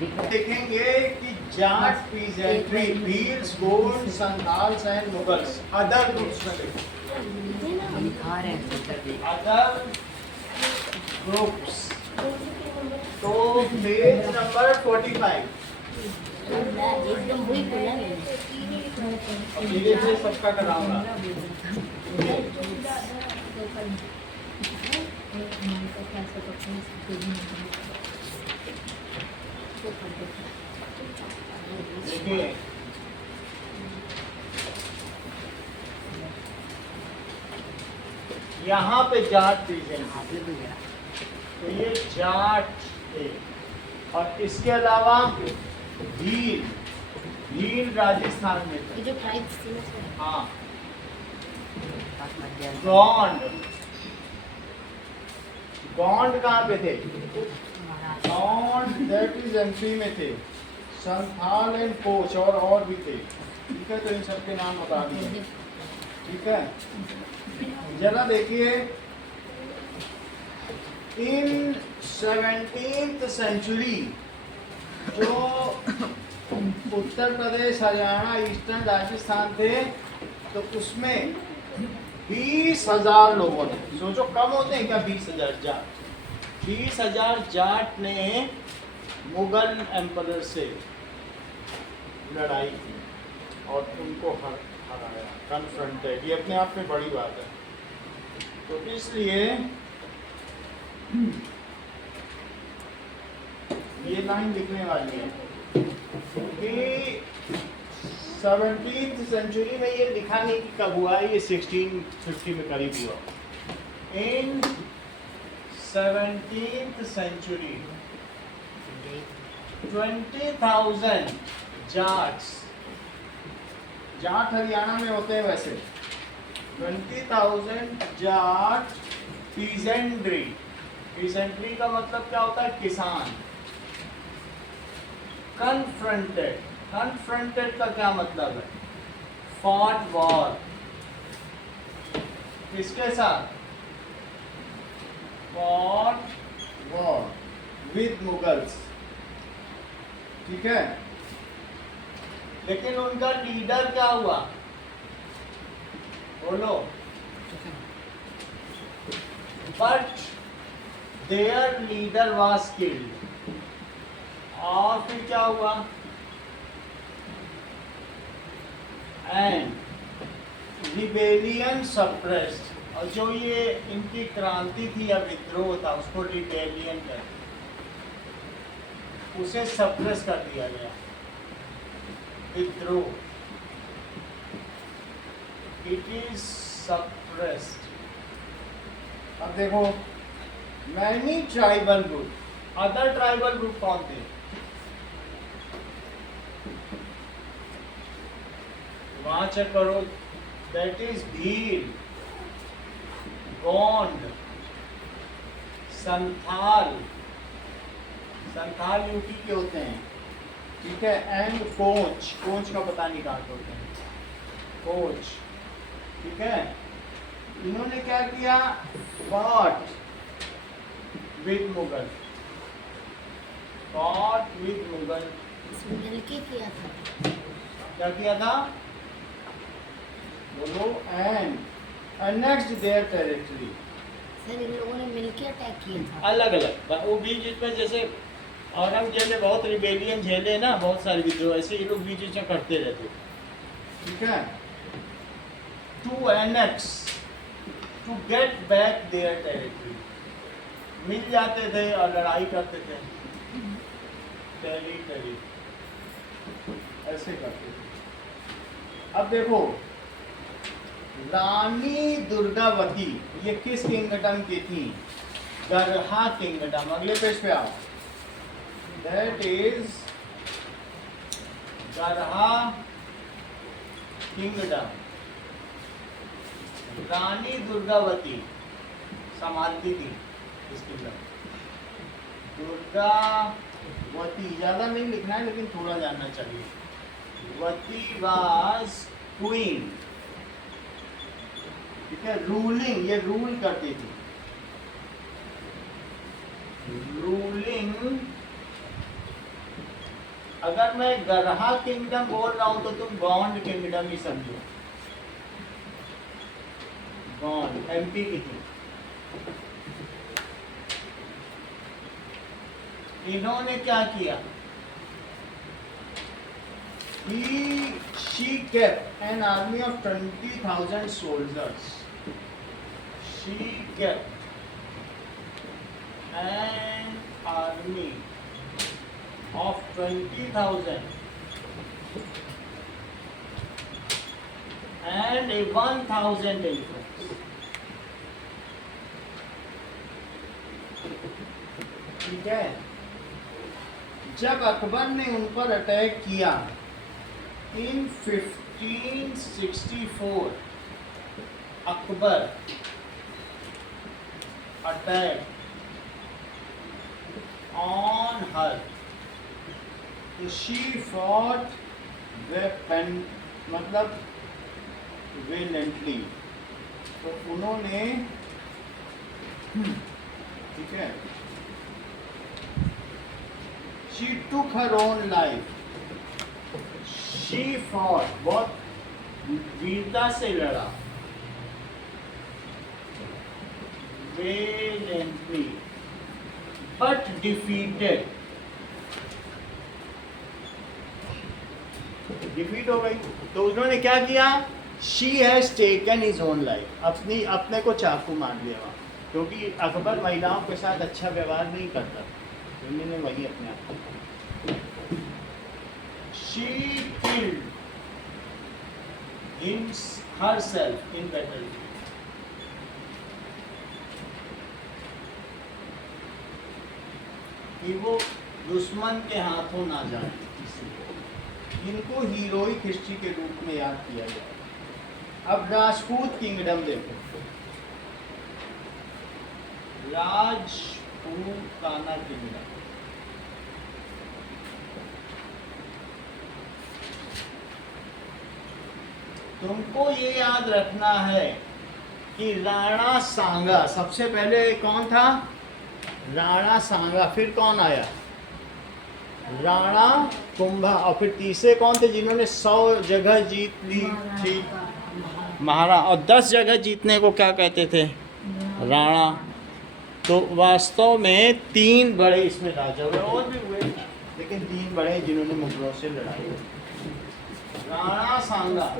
देखेंगे कि Jat peasantry Bhils Gond Santhals and Mughals other groups में अदर ग्रुप्स। तो पेज नंबर 45 एकदम वही बोला मैंने। धीरे धीरे सबका कराऊंगा। देखिए यहाँ पे जाट पीजेंट्री, तो ये जाट थे। और इसके अलावा भील, भील राजस्थान में थे। ये जो ट्राइब्स थी ना सर। हाँ, गोंड, गोंड कहाँ पे थे? गोंड दैट इज एमपी में थे। संथाल एंड कोच और भी थे। ठीक है, तो इन सबके नाम बता दिए। ठीक है, जरा देखिए, इन 17th सेंचुरी जो उत्तर प्रदेश, हरियाणा, ईस्टर्न राजस्थान थे, तो उसमें 20,000 लोगों ने, सोचो कम होते हैं क्या 20,000 जाट? 20,000 जाट ने मुगल एम्परर से लड़ाई की और उनको हराया, कन्फ्रंटेड। ये अपने आप में बड़ी बात है। तो इसलिए ये लाइन लिखने वाली है कि 17th सेंचुरी में ये लिखा नहीं कि कब हुआ, ये 1650 में करीब हुआ। इन 17th सेंचुरी 20,000 जाट्स, जाट हरियाणा में होते हैं वैसे, 20,000 जाट पीजेंट्री, पीजेंट्री का मतलब क्या होता है? किसान। कन्फ्रंटेड, कन्फ्रंटेड का क्या मतलब है? Fought war. किसके साथ? Fought war with Mughals. ठीक है, लेकिन उनका लीडर क्या हुआ? बोलो। But there leader was killed. और फिर क्या हुआ? And rebellion suppressed. और जो ये इनकी क्रांति थी या विद्रोह था, उसको रिबेलियन कहते, उसे सप्रेस कर दिया गया, विद्रोह। It is suppressed. अब देखो, many tribal group, other tribal group कौन थे? वहां चेक करो, that is Bhil, Gond, Santhal, Santhal UP के होते हैं। ठीक है, एंड कोच, कोच का पता नहीं कहाँ होते हैं, कोच। ठीक है, इन्होंने क्या किया? Fought with Mughal, fought with Mughal. मिलके किया था। क्या किया था? बोलो। And annexed their territory. Sir इन लोगों ने मिलके अटैक किया था। अलग अलग, वो बीच बीच में, जैसे औरंगजेब ने बहुत रिबेलियन झेले ना, बहुत सारे विद्रोह, ऐसे ये लोग बीच बीच में करते रहते। ठीक है, to annex, to get back their territory. मिल जाते थे और लड़ाई करते थे, टेरिटरी ऐसे करते थे। अब देखो, रानी दुर्गावती, ये किस किंगडम की थी? गरहा किंगडम। अगले पेज पे आओ। That is Garha kingdom. Rani Durgavati संभालती थी इस किंगडम। दुर्गावती, ज्यादा नहीं लिखना है लेकिन थोड़ा जानना चाहिए। वती वाज क्वीन। ठीक है, रूलिंग, ये रूल करती थी, रूलिंग अगर मैं गरहा किंगडम बोल रहा हूं तो तुम गौंड किंगडम ही समझो। गौंड एमपी की थी। इन्होंने क्या किया? She kept an army of 20,000 soldiers. She kept an army of 20,000 and a 1,000 elephants. ठीक है। जब अकबर ने उन पर अटैक किया in 1564, Akbar attack on her, तो she fought मतलब valiantly, तो उन्होंने ठीक है, she took her own life, she fought, बहुत वीरता से लड़ा, valiantly but defeated, डिफीट हो गई। तो उन्होंने क्या किया? She has taken his own life, अपने को चाकू मार लिया वहाँ, क्योंकि अकबर महिलाओं के साथ अच्छा व्यवहार नहीं करता, उन्होंने वही अपने आप को। She killed in herself in battle, कि वो दुश्मन के हाथों ना जाए। इनको हीरोइक हिस्ट्री के रूप में याद किया गया। अब राजपूत किंगडम देखो, राजपूताना किंगडम, तुमको ये याद रखना है कि राणा सांगा सबसे पहले कौन था? राणा सांगा, फिर कौन आया? राणा कुंभा, और फिर तीसरे कौन थे जिन्होंने 100 जगह जीत ली थी? महाराणा। और 10 जगह जीतने को क्या कहते थे? राणा। तो वास्तव में 3 बड़े इसमें राजा हुए, और भी हुए, लेकिन 3 बड़े जिन्होंने मुगलों से लड़ाई। राणा सांगा,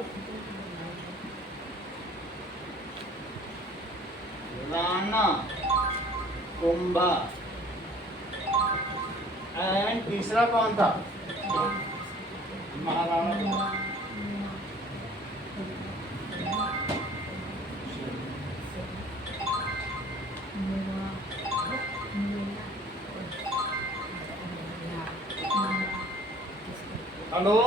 राणा कुंभा, एंड तीसरा कौन था? महाराणा। हेलो,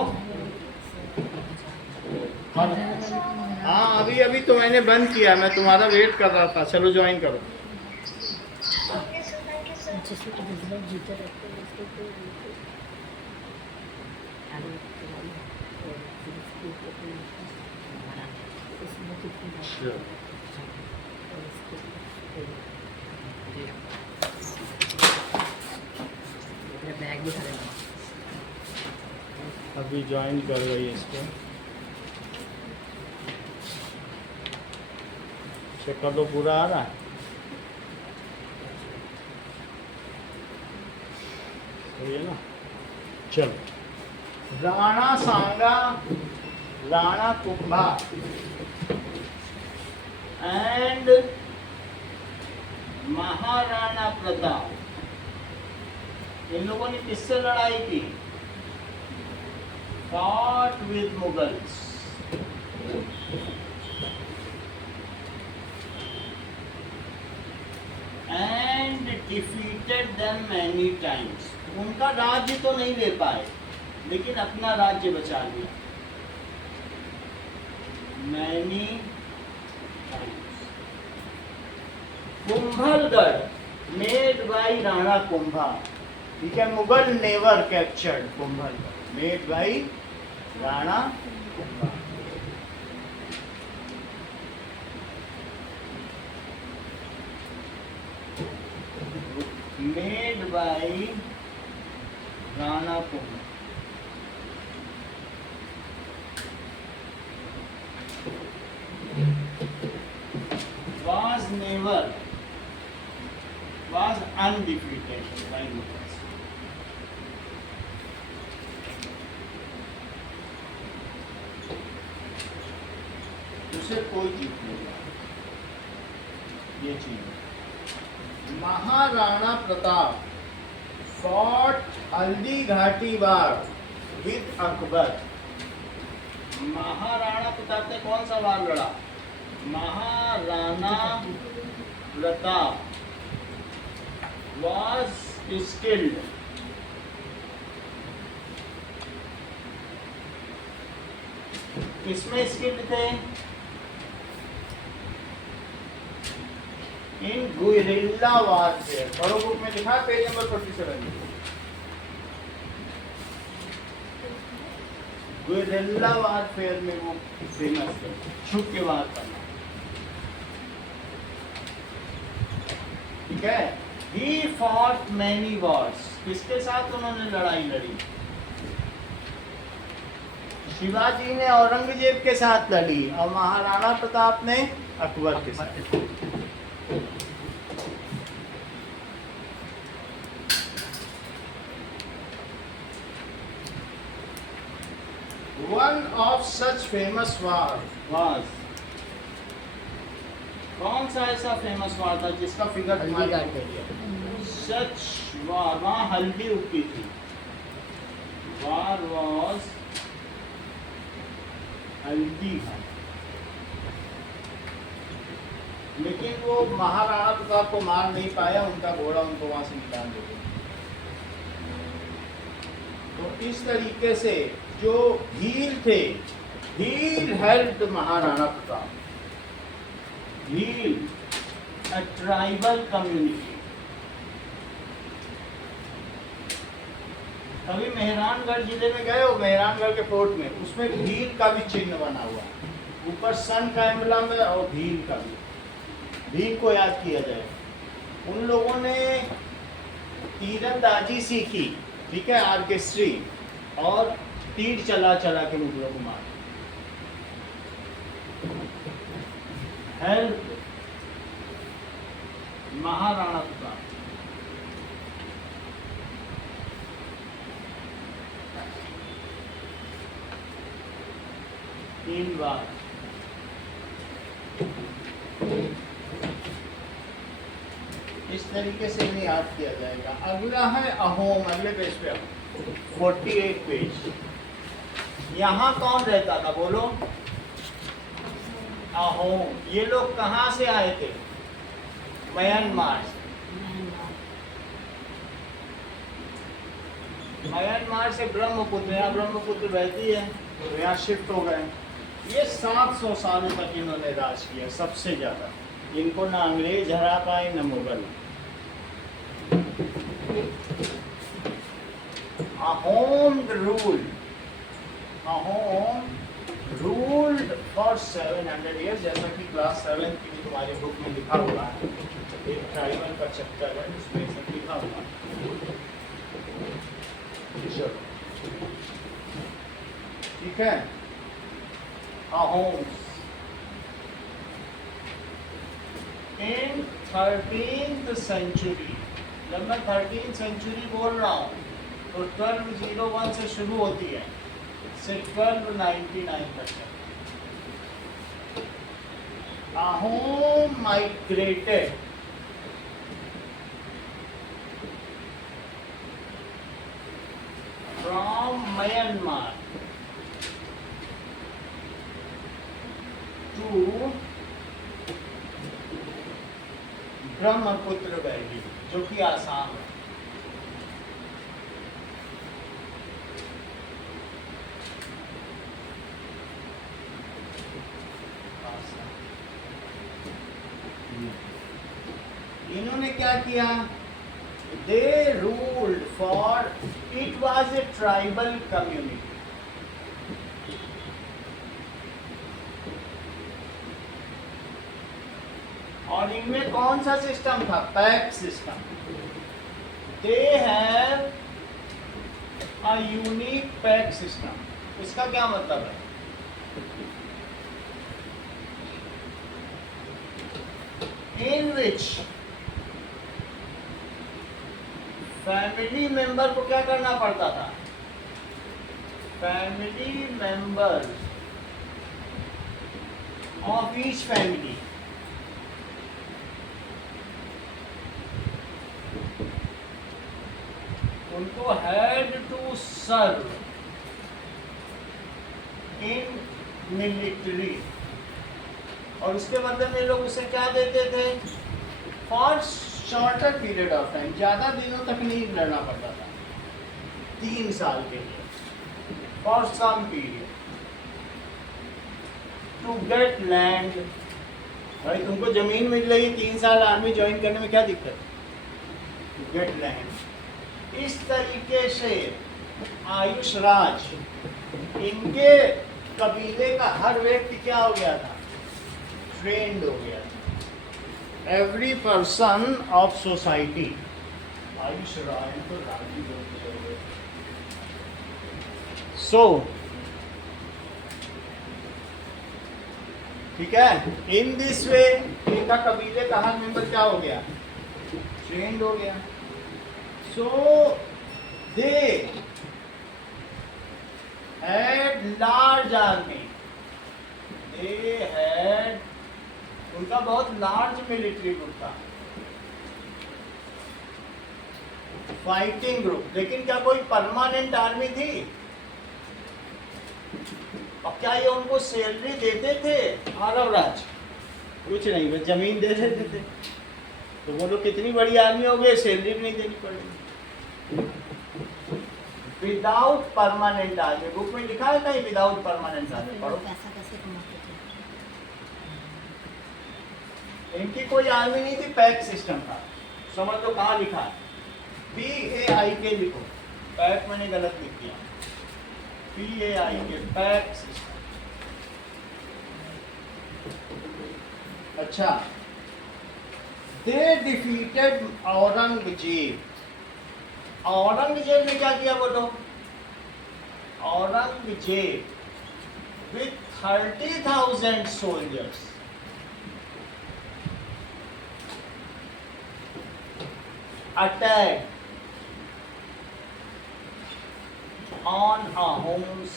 हाँ अभी तो मैंने बंद किया, मैं तुम्हारा वेट कर रहा था। चलो ज्वाइन करो। बैग भी खा लेना। अभी ज्वाइन कर रही है इसको, चेक कर लो पूरा आ रहा है। सही है ना? चलो, राणा सांगा, राणा कुंभा एंड महाराणा प्रताप, इन लोगों ने किससे लड़ाई की? fought with Mughals and defeated them many times. उनका राज्य तो नहीं ले पाए, लेकिन अपना राज्य बचा लिया many times. Kumbhalgarh made by Rana Kumbha, ठीक है। Mughal never captured Kumbhalgarh, made by Rana Kumbha. Made by Rana Kumbha. Akbar was undefeated by Mughals. उसे कोई जीत नहीं पाया। ये चीज Maharana Pratap fought Haldi Ghati war with Akbar. Maharana Pratap ने कौन सा वार लड़ा? महाराणा प्रताप was skilled किसमें स्किल्ड थे? इन गुरिल्ला वारफेयर। बड़ो बुक में लिखा है पेज नंबर 47। गुरिल्ला वारफेयर में वो फेमस है, छुप के वार करना। ठीक है। He fought many wars। किसके साथ उन्होंने लड़ाई लड़ी? शिवाजी ने औरंगजेब के साथ लड़ी और महाराणा प्रताप ने अकबर के साथ। One of such famous war was, कौन सा ऐसा फेमस वार था जिसका फिगर हल्दी घाटी। सच वार, वहाँ हल्दी उगती थी। वार वॉज हल्दी घाटी। लेकिन वो महाराणा प्रताप को मार नहीं पाया, उनका घोड़ा उनको वहां से निकाल दिया। तो इस तरीके से जो भील थे, Bhil helped Maharana Pratap. Bhil a tribal community. कभी मेहरानगढ़ जिले में गए हो? मेहरानगढ़ के फोर्ट में, उसमें भील का भी चिन्ह बना हुआ है, ऊपर सन का एम्बलम है और भील का भी। भील को याद किया जाए। उन लोगों ने तीरंदाजी सीखी, ठीक है, आर्केस्ट्री, और तीर चला चला के मुगलों को मार। हेल्प महाराणा प्रताप। तीन बार। इस तरीके से इन्हें याद किया जाएगा। अगला है अहोम। अगले पेज पे 48 पेज। यहाँ कौन रहता था बोलो? अहोम। ये लोग कहाँ से आए थे? म्यांमार से। म्यांमार से ब्रह्मपुत्र, यहाँ ब्रह्मपुत्र बहती है, तो यहाँ शिफ्ट हो गए। ये 700 सालों तक इन्होंने राज किया, सबसे ज्यादा। इनको ना अंग्रेज हरा पाए न Mughal. Ahom ruled. Ahom ruled for 700 years, जैसा कि क्लास 7 की तुम्हारे बुक में लिखा हुआ है। एक ट्राइबल का चैप्टर है, उसमें सब लिखा हुआ है। ठीक है। Ahoms in 13th century। जब मैं 13th century बोल रहा हूँ तो 1201 से शुरू होती है, से 1299 तक है। Ahom migrated from Myanmar to Brahmaputra valley, जो कि आसाम है। इन्होंने क्या किया? They ruled for, it was a tribal community. और इनमें कौन सा सिस्टम था? Pact system. They have a unique pact system. इसका क्या मतलब है? in which फैमिली मेंबर को क्या करना पड़ता था? Family member of each family उनको had to serve in military, और उसके बदले में लोग उसे क्या देते थे? For shorter period of time, ज्यादा दिनों तक नहीं लड़ना पड़ता था, 3 साल के लिए, for some period, to get land. भाई तुमको जमीन मिल रही, 3 साल आर्मी ज्वाइन करने में क्या दिक्कत? To get land. इस तरीके से आयुष राज, इनके कबीले का हर व्यक्ति क्या हो गया था? ट्रेंड हो गया था। Every person of society, Ayush Raj तो राजी बोलते हैं। सो ठीक है, इन दिस वे इनका कबीले का हर मेंबर क्या हो गया? ट्रेंड हो गया। सो दे had large army, they had, उनका बहुत लार्ज मिलिट्री ग्रुप था, फाइटिंग ग्रुप। लेकिन क्या कोई परमानेंट आर्मी थी? और क्या ये उनको सैलरी देते थे? आरव राज कुछ नहीं, बस जमीन दे देते थे। तो वो लोग कितनी बड़ी आर्मी हो गई, सैलरी भी नहीं देनी पड़ेगी। विदाउट परमानेंट आर्मी, बुक में लिखा है कहीं विदाउट परमानेंट आर्मी? पढ़ो। पैसा कैसे कमाते थे? इनकी कोई आर्मी नहीं थी, पैक सिस्टम था। समझ लो कहाँ लिखा है, PAIK लिखो, पैक मैंने गलत लिख दिया, PAIK, पैक सिस्टम। अच्छा, दे डिफीटेड औरंगजेब। औरंगजेब ने क्या किया बोलो? Aurangzeb with 30,000 soldiers attack on Ahoms.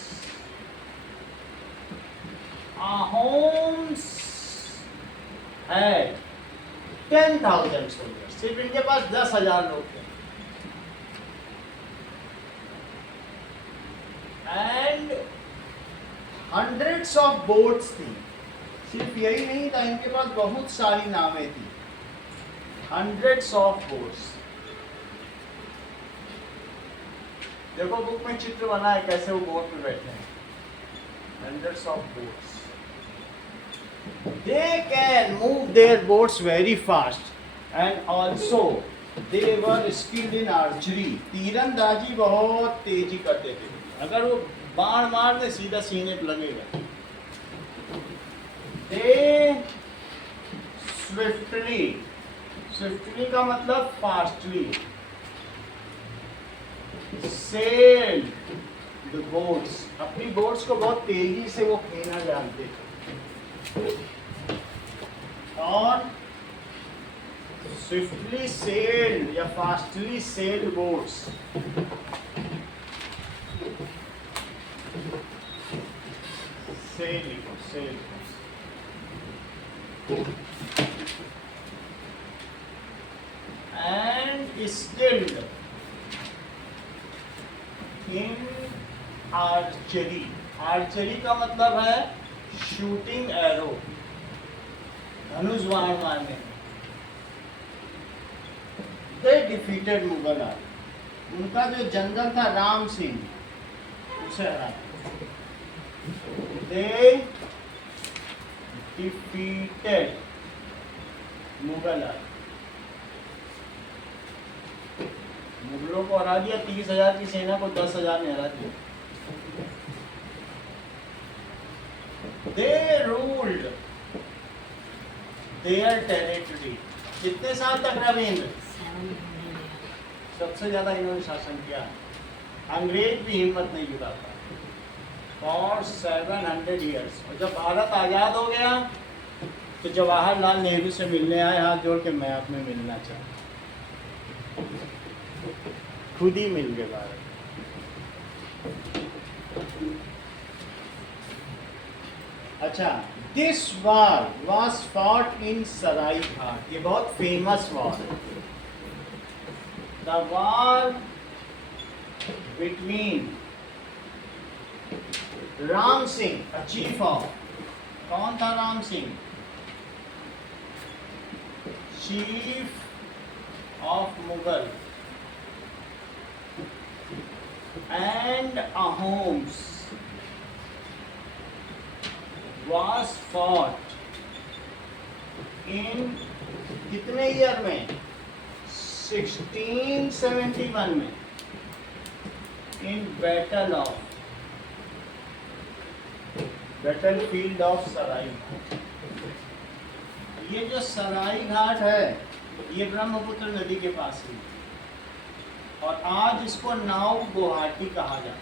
Ahoms had 10,000 soldiers, सिर्फ इनके पास 10,000 लोग थे। एंड हंड्रेड्स ऑफ बोट्स थी। सिर्फ यही नहीं था, इनके पास बहुत सारी नावें थी, हंड्रेड्स ऑफ बोट्स। देखो बुक में चित्र बना है कैसे वो बोट में बैठे हैं, hundreds of boats. They can move their boats very fast and also they were skilled in archery. तीरंदाजी बहुत तेजी करते थे, अगर वो बाण मार दे सीधा सीने पे लगेगा। दे स्विफ्टली, स्विफ्टली का मतलब फास्टली, सेल्ड द बोट्स, अपनी बोट्स को बहुत तेजी से वो खेलना जानते थे। और स्विफ्टली सेल्ड या fastly sailed boats, sail and skilled in archery. Archery का मतलब है शूटिंग एरो, धनुष बाण मारने। दे डिफीटेड मुगल आर्मी, उनका जो जनरल था राम सिंह, उसे हरा। दे डिफीटेड मुगल आर्मी, मुगलों को हरा दिया। 30,000 की सेना को 10,000 ने हरा दिया। दे रूल्ड देयर टेरिटरी। कितने साल तक रविंद्र? 700 सबसे ज्यादा इन्होंने शासन किया, अंग्रेज भी हिम्मत नहीं जुटाता। For 700 years. और जब भारत आजाद हो गया तो जवाहरलाल नेहरू से मिलने आए, हाथ जोड़ के मैं आप में मिलना चाहता हूँ। खुद ही मिल गए भारत। अच्छा, this war was fought in Saraighat. ये बहुत फेमस वॉर है। The war between Ram Singh, a chief of, कौन था Ram Singh? Chief of Mughal and Ahoms was fought in कितने ईयर में? 1671 में, in battlefield of Saraighat. ये जो सराय घाट है ये ब्रह्मपुत्र नदी के पास ही है, और आज इसको नाव गुवाहाटी कहा जाता है।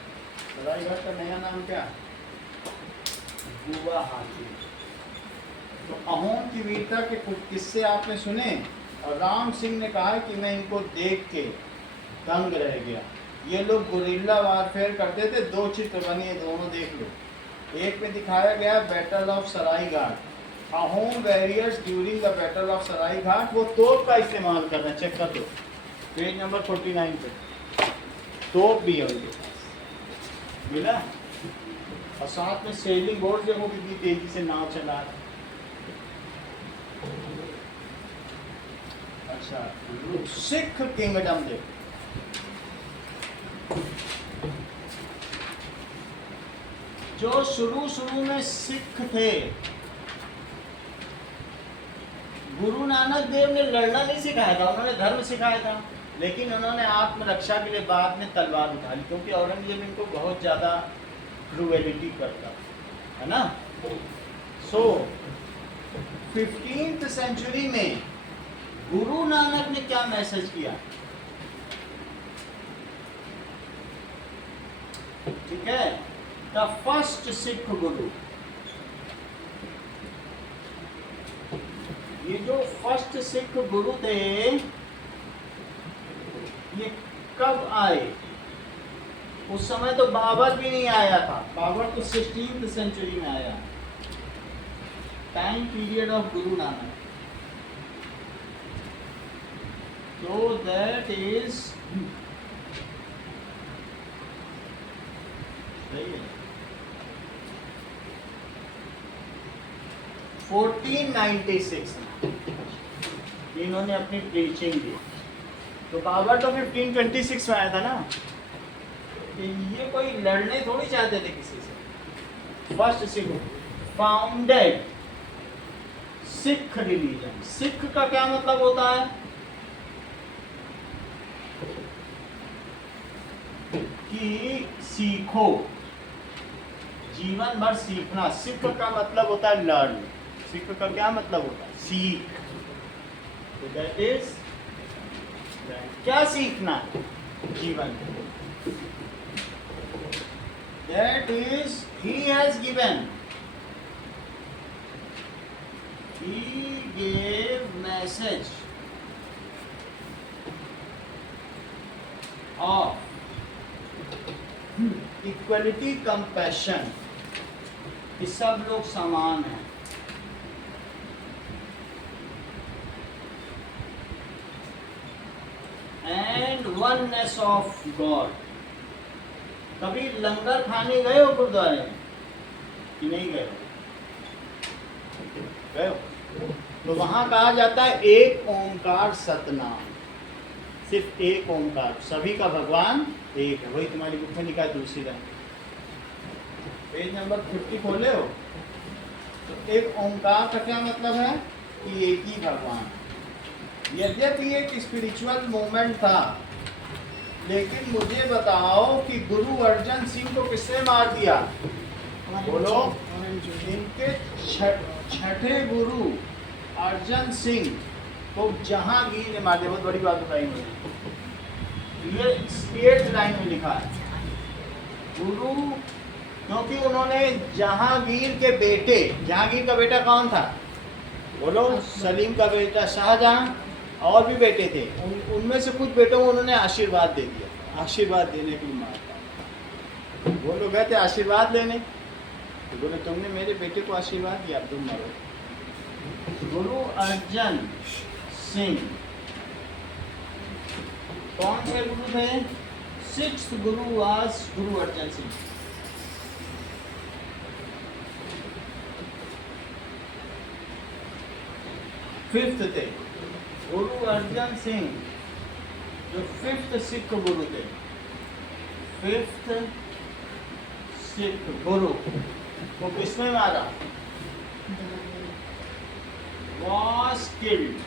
सराय घाट का नया नाम क्या है? गुवाहाटी। तो अहोम की वीरता के कुछ किस्से आपने सुने, और राम सिंह ने कहा कि मैं इनको देख के दंग रह गया। ये लोग गुरिल्ला वारफेयर करते थे। दो चित्र बने, दोनों देख लो। एक में दिखाया गया battle of Saraighat, Ahom warriors during the battle of Saraighat. वो तोप का इस्तेमाल कर रहे हैं, चेक कर दो पेज नंबर 49 पे। तोप भी है उनके पास, मिला। और साथ में सेलिंग बोट देखो कितनी तेजी से नाव चला रहा है। अच्छा, सिख किंगडम देखो। जो शुरू में सिख थे, गुरु नानक देव ने लड़ना नहीं सिखाया था, उन्होंने धर्म सिखाया था। लेकिन उन्होंने आत्मरक्षा के लिए बाद में तलवार उठा ली, क्योंकि औरंगजेब इनको बहुत ज़्यादा क्रूएलिटी करता है ना। सो 15th सेंचुरी में गुरु नानक ने क्या मैसेज किया? ठीक है, द फर्स्ट सिख गुरु। ये जो फर्स्ट सिख गुरु थे ये कब आए? उस समय तो बाबर भी नहीं आया था। बाबर तो 16th सेंचुरी में आया। Time period of Guru Nanak. So that is सही है 1496 इन्होंने अपनी प्रीचिंग दी। तो बाबर तो 1526 में आया था ना। ये कोई लड़ने थोड़ी चाहते थे किसी से। First Sikh founded Sikh religion. Sikh का क्या मतलब होता है? कि सीखो, जीवन भर सीखना। सिख का मतलब होता है लर्न। सिख का क्या मतलब होता है? सीख। तो दैट इज क्या सीखना जीवन में? That is, he has given. He gave message of equality, compassion. कि सब लोग समान हैं। And oneness of God. कभी लंगर खाने गए हो गुरुद्वारे में कि नहीं गए हो? गए हो? तो वहां कहा जाता है एक ओंकार सतनाम। सिर्फ एक ओंकार, सभी का भगवान एक है। वही तुम्हारी बुक में लिखा है दूसरी लाइन, पेज नंबर 50 खोले हो। तो एक ओंकार का क्या मतलब है? कि एक ही भगवान। यद्यपि एक स्पिरिचुअल मूवमेंट था, लेकिन मुझे बताओ कि गुरु अर्जन सिंह को किसने मार दिया? बोलो। इनके छठे गुरु अर्जन सिंह को जहांगीर ने मार दिया। बहुत बड़ी बात बताई मुझे। ये 8th लाइन में लिखा है गुरु, क्योंकि उन्होंने जहांगीर के बेटे, जहांगीर का बेटा कौन था? बोलो। सलीम का बेटा शाहजहां, और भी बेटे थे, उनमें से कुछ बेटों को उन्होंने आशीर्वाद दे दिया। आशीर्वाद देने के लिए मारता। वो लोग गए थे आशीर्वाद लेने, तो बोले तुमने मेरे बेटे को आशीर्वाद दिया, अब तुम मरो। गुरु अर्जन सिंह कौन से गुरु थे? 6th Guru was Guru Arjan Singh. Fifth थे गुरु अर्जन सिंह, जो 5th सिख गुरु थे। 5th सिख गुरु को किसमें मारा? was killed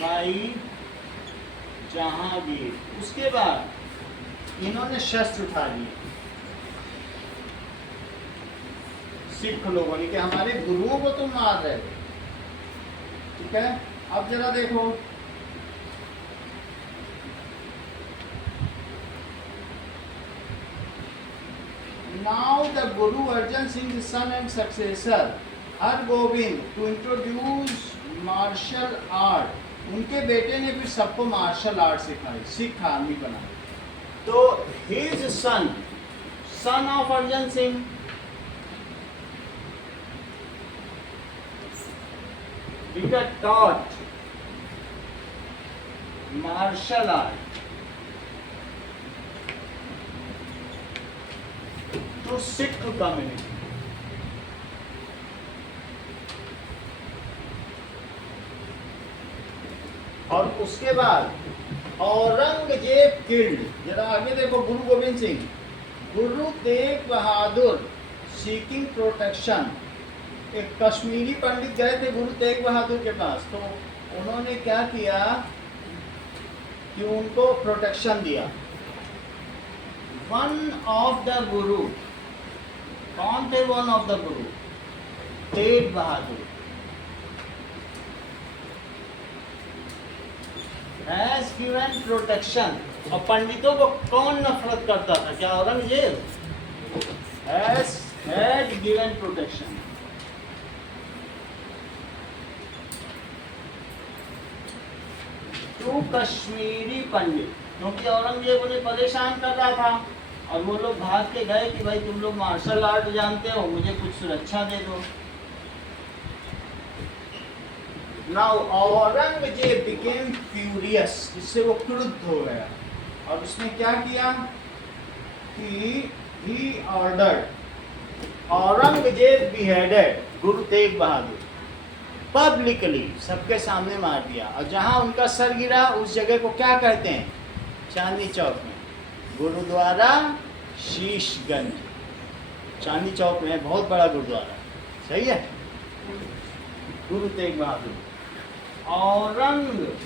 by Jahangir. उसके बाद इन्होंने शस्त्र उठा लिए सिख लोगों ने कि हमारे गुरुओं को तुम मार रहे थे। ठीक है, अब जरा देखो, now the Guru Arjan Singh's son and successor Hargovind to introduce martial art, उनके बेटे ने फिर सबको मार्शल आर्ट सिखाई, सिख आर्मी बनाई। तो his son of Arjan Singh, he got taught martial art to Sikh community। और उसके बाद औरंगजेब किल्ड, जरा आगे देखो, गुरु गोविंद सिंह, गुरु तेग बहादुर सीकिंग प्रोटेक्शन। एक कश्मीरी पंडित गए थे गुरु तेग बहादुर के पास, तो उन्होंने क्या किया कि उनको प्रोटेक्शन दिया। वन ऑफ द गुरु, कौन थे one of the Guru? Tegh Bahadur has given protection। और पंडितों को कौन नफरत करता था? क्या औरंगजेब? had given protection। तो कश्मीरी पंडित, क्योंकि औरंगजेब उन्हें परेशान कर रहा था, और वो लोग भाग के गए कि भाई तुम लोग मार्शल आर्ट जानते हो, मुझे कुछ सुरक्षा दे दो। Now औरंगजेब became furious, इससे वो क्रुद्ध हो गया, और उसने क्या किया कि he ordered Aurangzeb beheaded Guru Tegh Bahadur publicly, सबके सामने मार दिया। और जहां उनका सर गिरा उस जगह को क्या कहते हैं? चांदनी चौक में गुरुद्वारा शीशगंज, चांदनी चौक में बहुत बड़ा गुरुद्वारा, सही है। Guru Tegh Bahadur Aurangzeb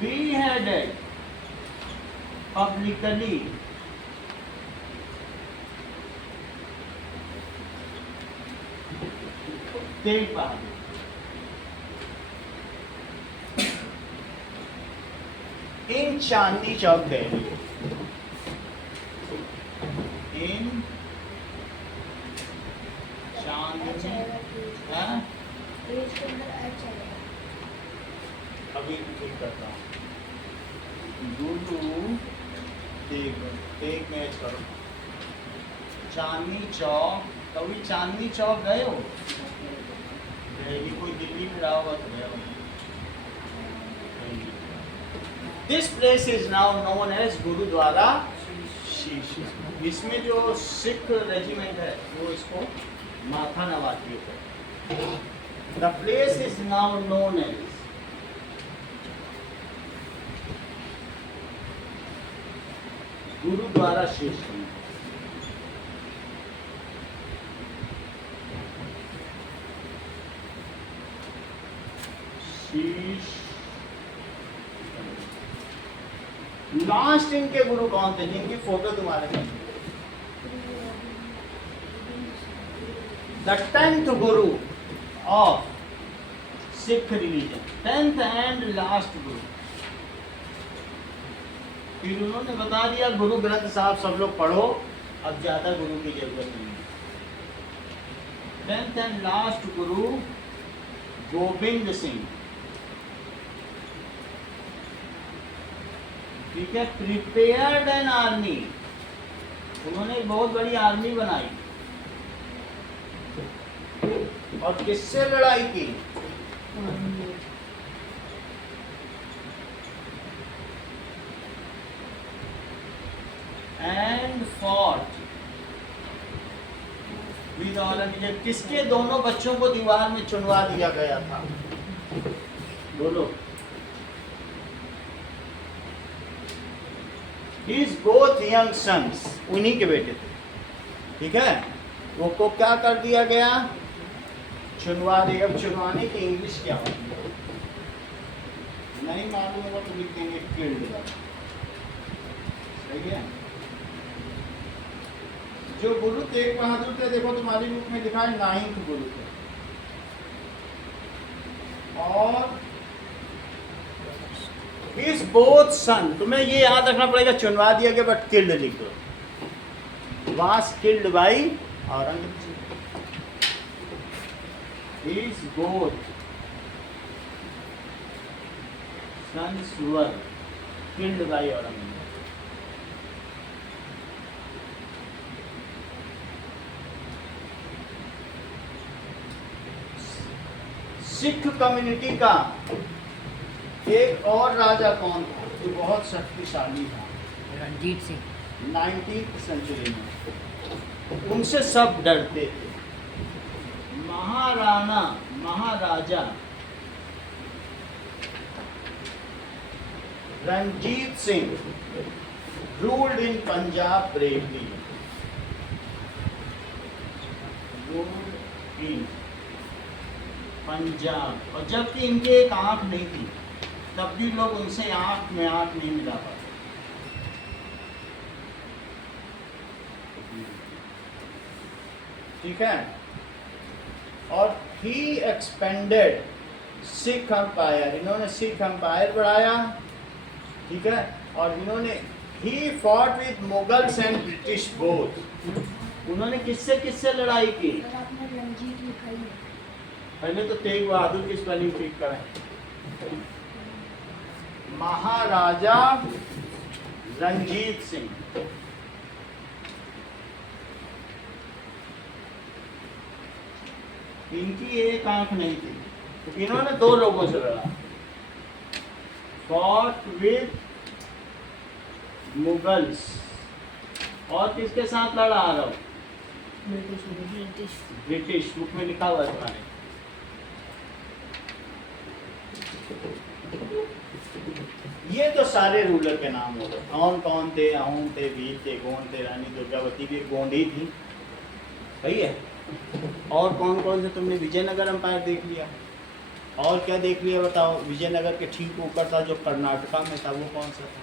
beheaded publicly Tegh Bahadur. इन चांदनी चौक दिल्ली, इन चांदनी, हाँ? अभी ठीक करता हूँ। गुरु तेग मैच करो। चांदनी चौक, कभी चांदनी चौक गए हो? दिल्ली, कोई दिल्ली में रहा होगा तो गया हो। This place is now known as gurdwara शीश। इसमें जो सिख रेजिमेंट है वो इसको माथा नवाती है। The place is now known as gurdwara शीश। लास्ट इनके गुरु कौन थे जिनकी फोटो तुम्हारे पास? The 10th Guru of Sikh religion, 10th and last गुरु। फिर उन्होंने बता दिया गुरु ग्रंथ साहब सब लोग पढ़ो, अब ज्यादा गुरु की जरूरत नहीं है। 10th and last Guru, Govind Singh. ठीक है, प्रिपेयर्ड एन आर्मी, उन्होंने एक बहुत बड़ी आर्मी बनाई। और किससे लड़ाई की? And fought with Aurangzeb. किसके दोनों बच्चों को दीवार में चुनवा दिया गया था? बोलो। His both young sons, उन्हीं के बेटे थे। ठीक है, वो को क्या कर दिया गया? चुनवा दिया। अब चुनवाने की इंग्लिश क्या होती है? नहीं मालूम होगा तो लिख देंगे किल्ड। सही है। जो गुरु तेग बहादुर थे, देखो तुम्हारी बुक में लिखा है 9th गुरु थे। और His both son, तुम्हें ये याद रखना पड़ेगा, चुनवा दिया गया बट किल्ड लिख दो। Was killed by Aurangzeb. His both sons were killed by Aurangzeb. Sikh community का एक और राजा कौन था जो बहुत शक्तिशाली था? रणजीत सिंह। 19th सेंचुरी में उनसे सब डरते थे। Maharaja Ranjit Singh ruled in Punjab bravely. Ruled in Punjab. और जबकि इनके एक आंख नहीं थी, तब भी लोग उनसे आंख में आंख नहीं मिला पाते। ठीक है। और ही एक्सपेंडेड सिख एम्पायर, इन्होंने सिख एम्पायर बढ़ाया। ठीक है। और इन्होंने he fought with Mughals and British both. उन्होंने किससे किससे लड़ाई की? पहले तो तेग बहादुर की स्पेलिंग ठीक करें। महाराजा रणजीत सिंह। इनकी एक आंख नहीं थी, तो इन्होंने दो लोगों से लड़ा। Fought with Mughals. और किसके साथ लड़ा आ रहा हूं? ब्रिटिश। बुक में लिखा हुआ है तुम्हारे। ये तो सारे रूलर के नाम हो गए। कौन कौन थे? अहोम थे, भील थे, गोंड थे, रानी दुर्गावती भी गोंड ही थी। सही है। और कौन कौन से? तुमने विजयनगर एम्पायर देख लिया। और क्या देख लिया बताओ? विजयनगर के ठीक ऊपर था जो कर्नाटका में था, वो कौन सा था?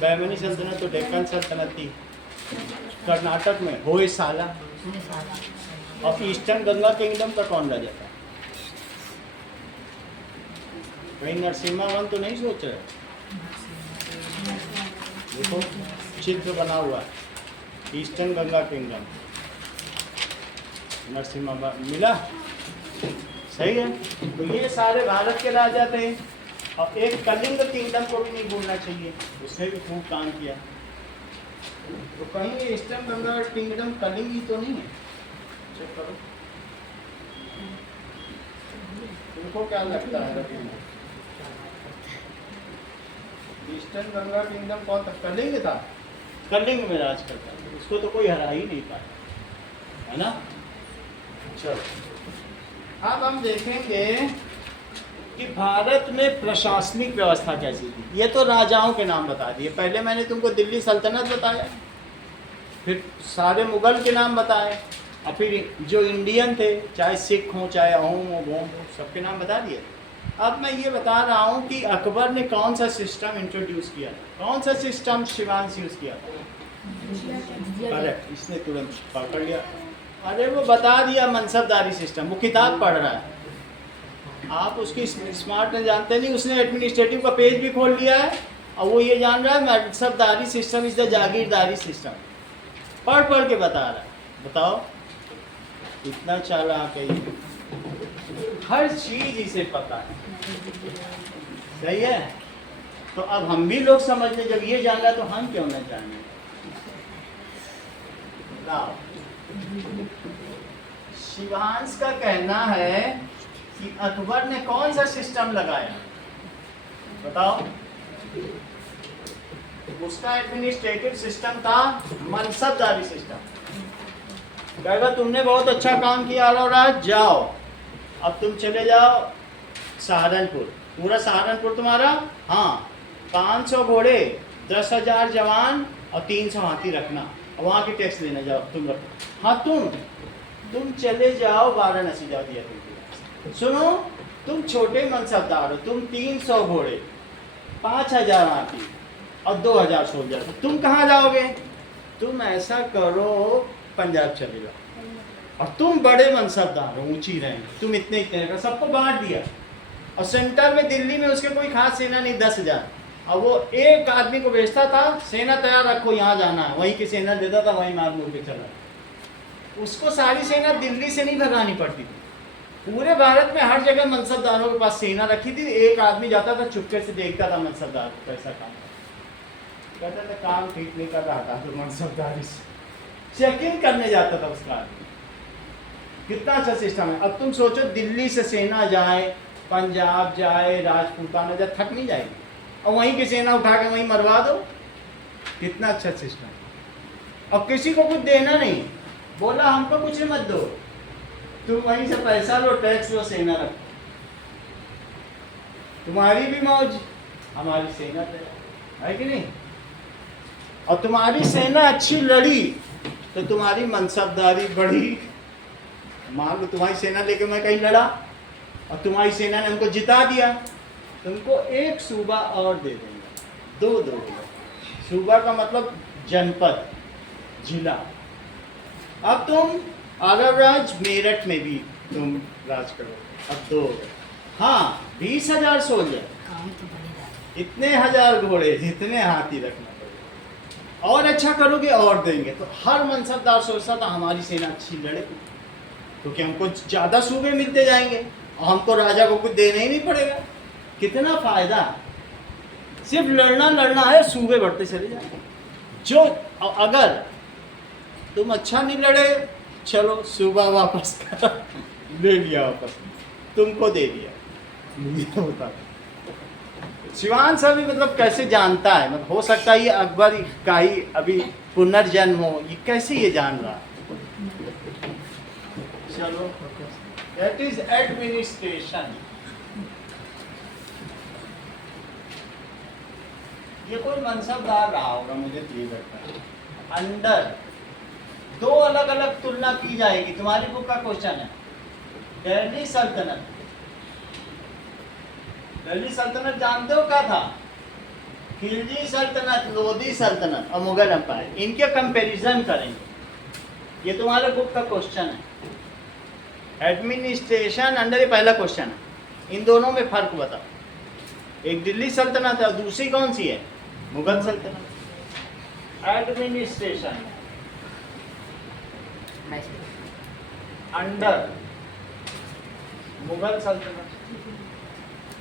बहमनी सल्तनत तो डेक्कन सल्तनत थी। कर्नाटक में होयसाला। और ईस्टर्न गंगा किंगडम का कौन राजा था? कहीं नरसिम्हा वन तो नहीं सोच रहे? देखो चित्र बना हुआ eastern Ganga kingdom, Narasimha one मिला। सही है। तो ये सारे भारत के राजा थे। और एक कलिंग किंगडम को भी नहीं भूलना चाहिए, उसने भी खूब काम किया। तो कहीं ईस्टर्न गंगा किंगडम कलिंग ही तो नहीं है? चेक करो, तुमको क्या लगता है? ईस्टर्न गंगा किंगडम कौन था? कलिंग था। कलिंग में राज करता है, उसको तो कोई हरा ही नहीं पाया, है ना। चलो अब हम देखेंगे कि भारत में प्रशासनिक व्यवस्था कैसी थी। ये तो राजाओं के नाम बता दिए। पहले मैंने तुमको दिल्ली सल्तनत बताया, फिर सारे मुगल के नाम बताए, और फिर जो इंडियन थे, चाहे सिख हों, चाहे अहोम हो, गोंड हो, सबके नाम बता दिए। अब मैं ये बता रहा हूँ कि अकबर ने कौन सा सिस्टम इंट्रोड्यूस किया। कौन सा सिस्टम शिवांश यूज किया? करेक्ट, इसने तुरंत पकड़ लिया। अरे वो बता दिया, मनसबदारी सिस्टम। वो किताब पढ़ रहा है, आप उसकी स्मार्ट ने जानते नहीं। उसने एडमिनिस्ट्रेटिव का पेज भी खोल लिया है, और वो ये जान रहा है मनसबदारी सिस्टम इज द जागीरदारी सिस्टम। पढ़ पढ़ के बता रहा है। बताओ इतना चालाक है ये, हर चीज इसे पता है। सही है। तो अब हम भी लोग समझ ले, जब ये जान रहा तो हम क्यों ना जाने। शिवांश का कहना है कि अकबर ने कौन सा सिस्टम लगाया, बताओ। उसका एडमिनिस्ट्रेटिव सिस्टम था मनसबदारी सिस्टम। कहेगा तुमने बहुत अच्छा काम किया अलोराज, जाओ अब तुम चले जाओ सहारनपुर। पूरा सहारनपुर तुम्हारा, हाँ 500 घोड़े, 10,000 जवान और 300 हाथी रखना, वहाँ के टैक्स लेने जाओ तुम रखो। हाँ तुम चले जाओ वाराणसी, जाओ दिया तुम। सुनो, तुम छोटे मनसबदार हो, तुम 300 घोड़े, 5,000 हाथी और 2,000 सोल्जर, तुम कहाँ जाओगे? तुम ऐसा करो पंजाब चले जाओ। और तुम बड़े मनसबदार हो, ऊंची रैंक, तुम इतने का सबको बांट दिया। और सेंटर में दिल्ली में उसके कोई खास सेना नहीं, 10,000। और वो एक आदमी को भेजता था, सेना तैयार रखो यहाँ जाना है, वहीं की सेना देता था, वहीं मार मूर के चला। उसको सारी सेना दिल्ली से नहीं भगानी पड़ती थी। पूरे भारत में हर जगह मनसबदारों के पास सेना रखी थी। एक आदमी जाता था, चुपके से देखता था मनसबदार को कैसा काम कहता था, काम ठीक नहीं कर रहा था तो मनसबदारी से चेकिंग करने जाता था उसका आदमी। कितना अच्छा सिस्टम है। अब तुम सोचो दिल्ली से सेना जाए, पंजाब जाए, राजपूताना जाए, थक नहीं जाएगी, और वहीं की सेना उठा के वहीं मरवा दो। कितना अच्छा सिस्टम है। और किसी को कुछ देना नहीं, बोला हमको कुछ मत दो, तुम वहीं से पैसा लो, टैक्स लो, सेना रखो, तुम्हारी भी मौज, हमारी सेना है कि नहीं। और तुम्हारी सेना अच्छी लड़ी तो तुम्हारी मनसबदारी बढ़ी। मान लो तुम्हारी सेना लेके मैं कहीं लड़ा और तुम्हारी सेना ने हमको जिता दिया, तुमको एक सूबा और दे देंगे, 2 दोगे। सूबा का मतलब जनपद, जिला। अब तुम अरब मेरठ में भी तुम राज करो, अब 2। हाँ 20,000 सोल्जर, काम तो बढ़ेगा। इतने 1,000 घोड़े, इतने हाथी रखना पड़ेगा, और अच्छा करोगे और देंगे। तो हर मनसबदार सोचता था हमारी सेना अच्छी लड़े, क्योंकि हमको ज़्यादा सूबे मिलते जाएंगे और हमको राजा को कुछ देना ही नहीं पड़ेगा। कितना फायदा, सिर्फ लड़ना है, सूबे बढ़ते चले जाएंगे। जो अगर तुम अच्छा नहीं लड़े, चलो सूबा वापस कर, ले लिया वापस, तुमको दे दिया। होता शिवांश अभी मतलब कैसे जानता है, मतलब हो सकता है ये अकबर का ही अभी पुनर्जन्म हो, ये कैसे ये जान रहा है। चलो, दैट इज एडमिनिस्ट्रेशन। ये कोई मनसबदार रहा होगा, मुझे तो ये लगता है। अंडर 2 अलग अलग तुलना की जाएगी, तुम्हारी बुक का क्वेश्चन है। दिल्ली सल्तनत, दिल्ली सल्तनत जानते हो क्या था? खिलजी सल्तनत, लोधी सल्तनत और मुगल एम्पायर, इनके कंपैरिजन करेंगे। ये तुम्हारे बुक का क्वेश्चन है। एडमिनिस्ट्रेशन अंडर, ये पहला क्वेश्चन है। इन दोनों में फर्क बताओ। एक दिल्ली सल्तनत है और दूसरी कौन सी है? मुगल सल्तनत। एडमिनिस्ट्रेशन अंडर मुगल सल्तनत।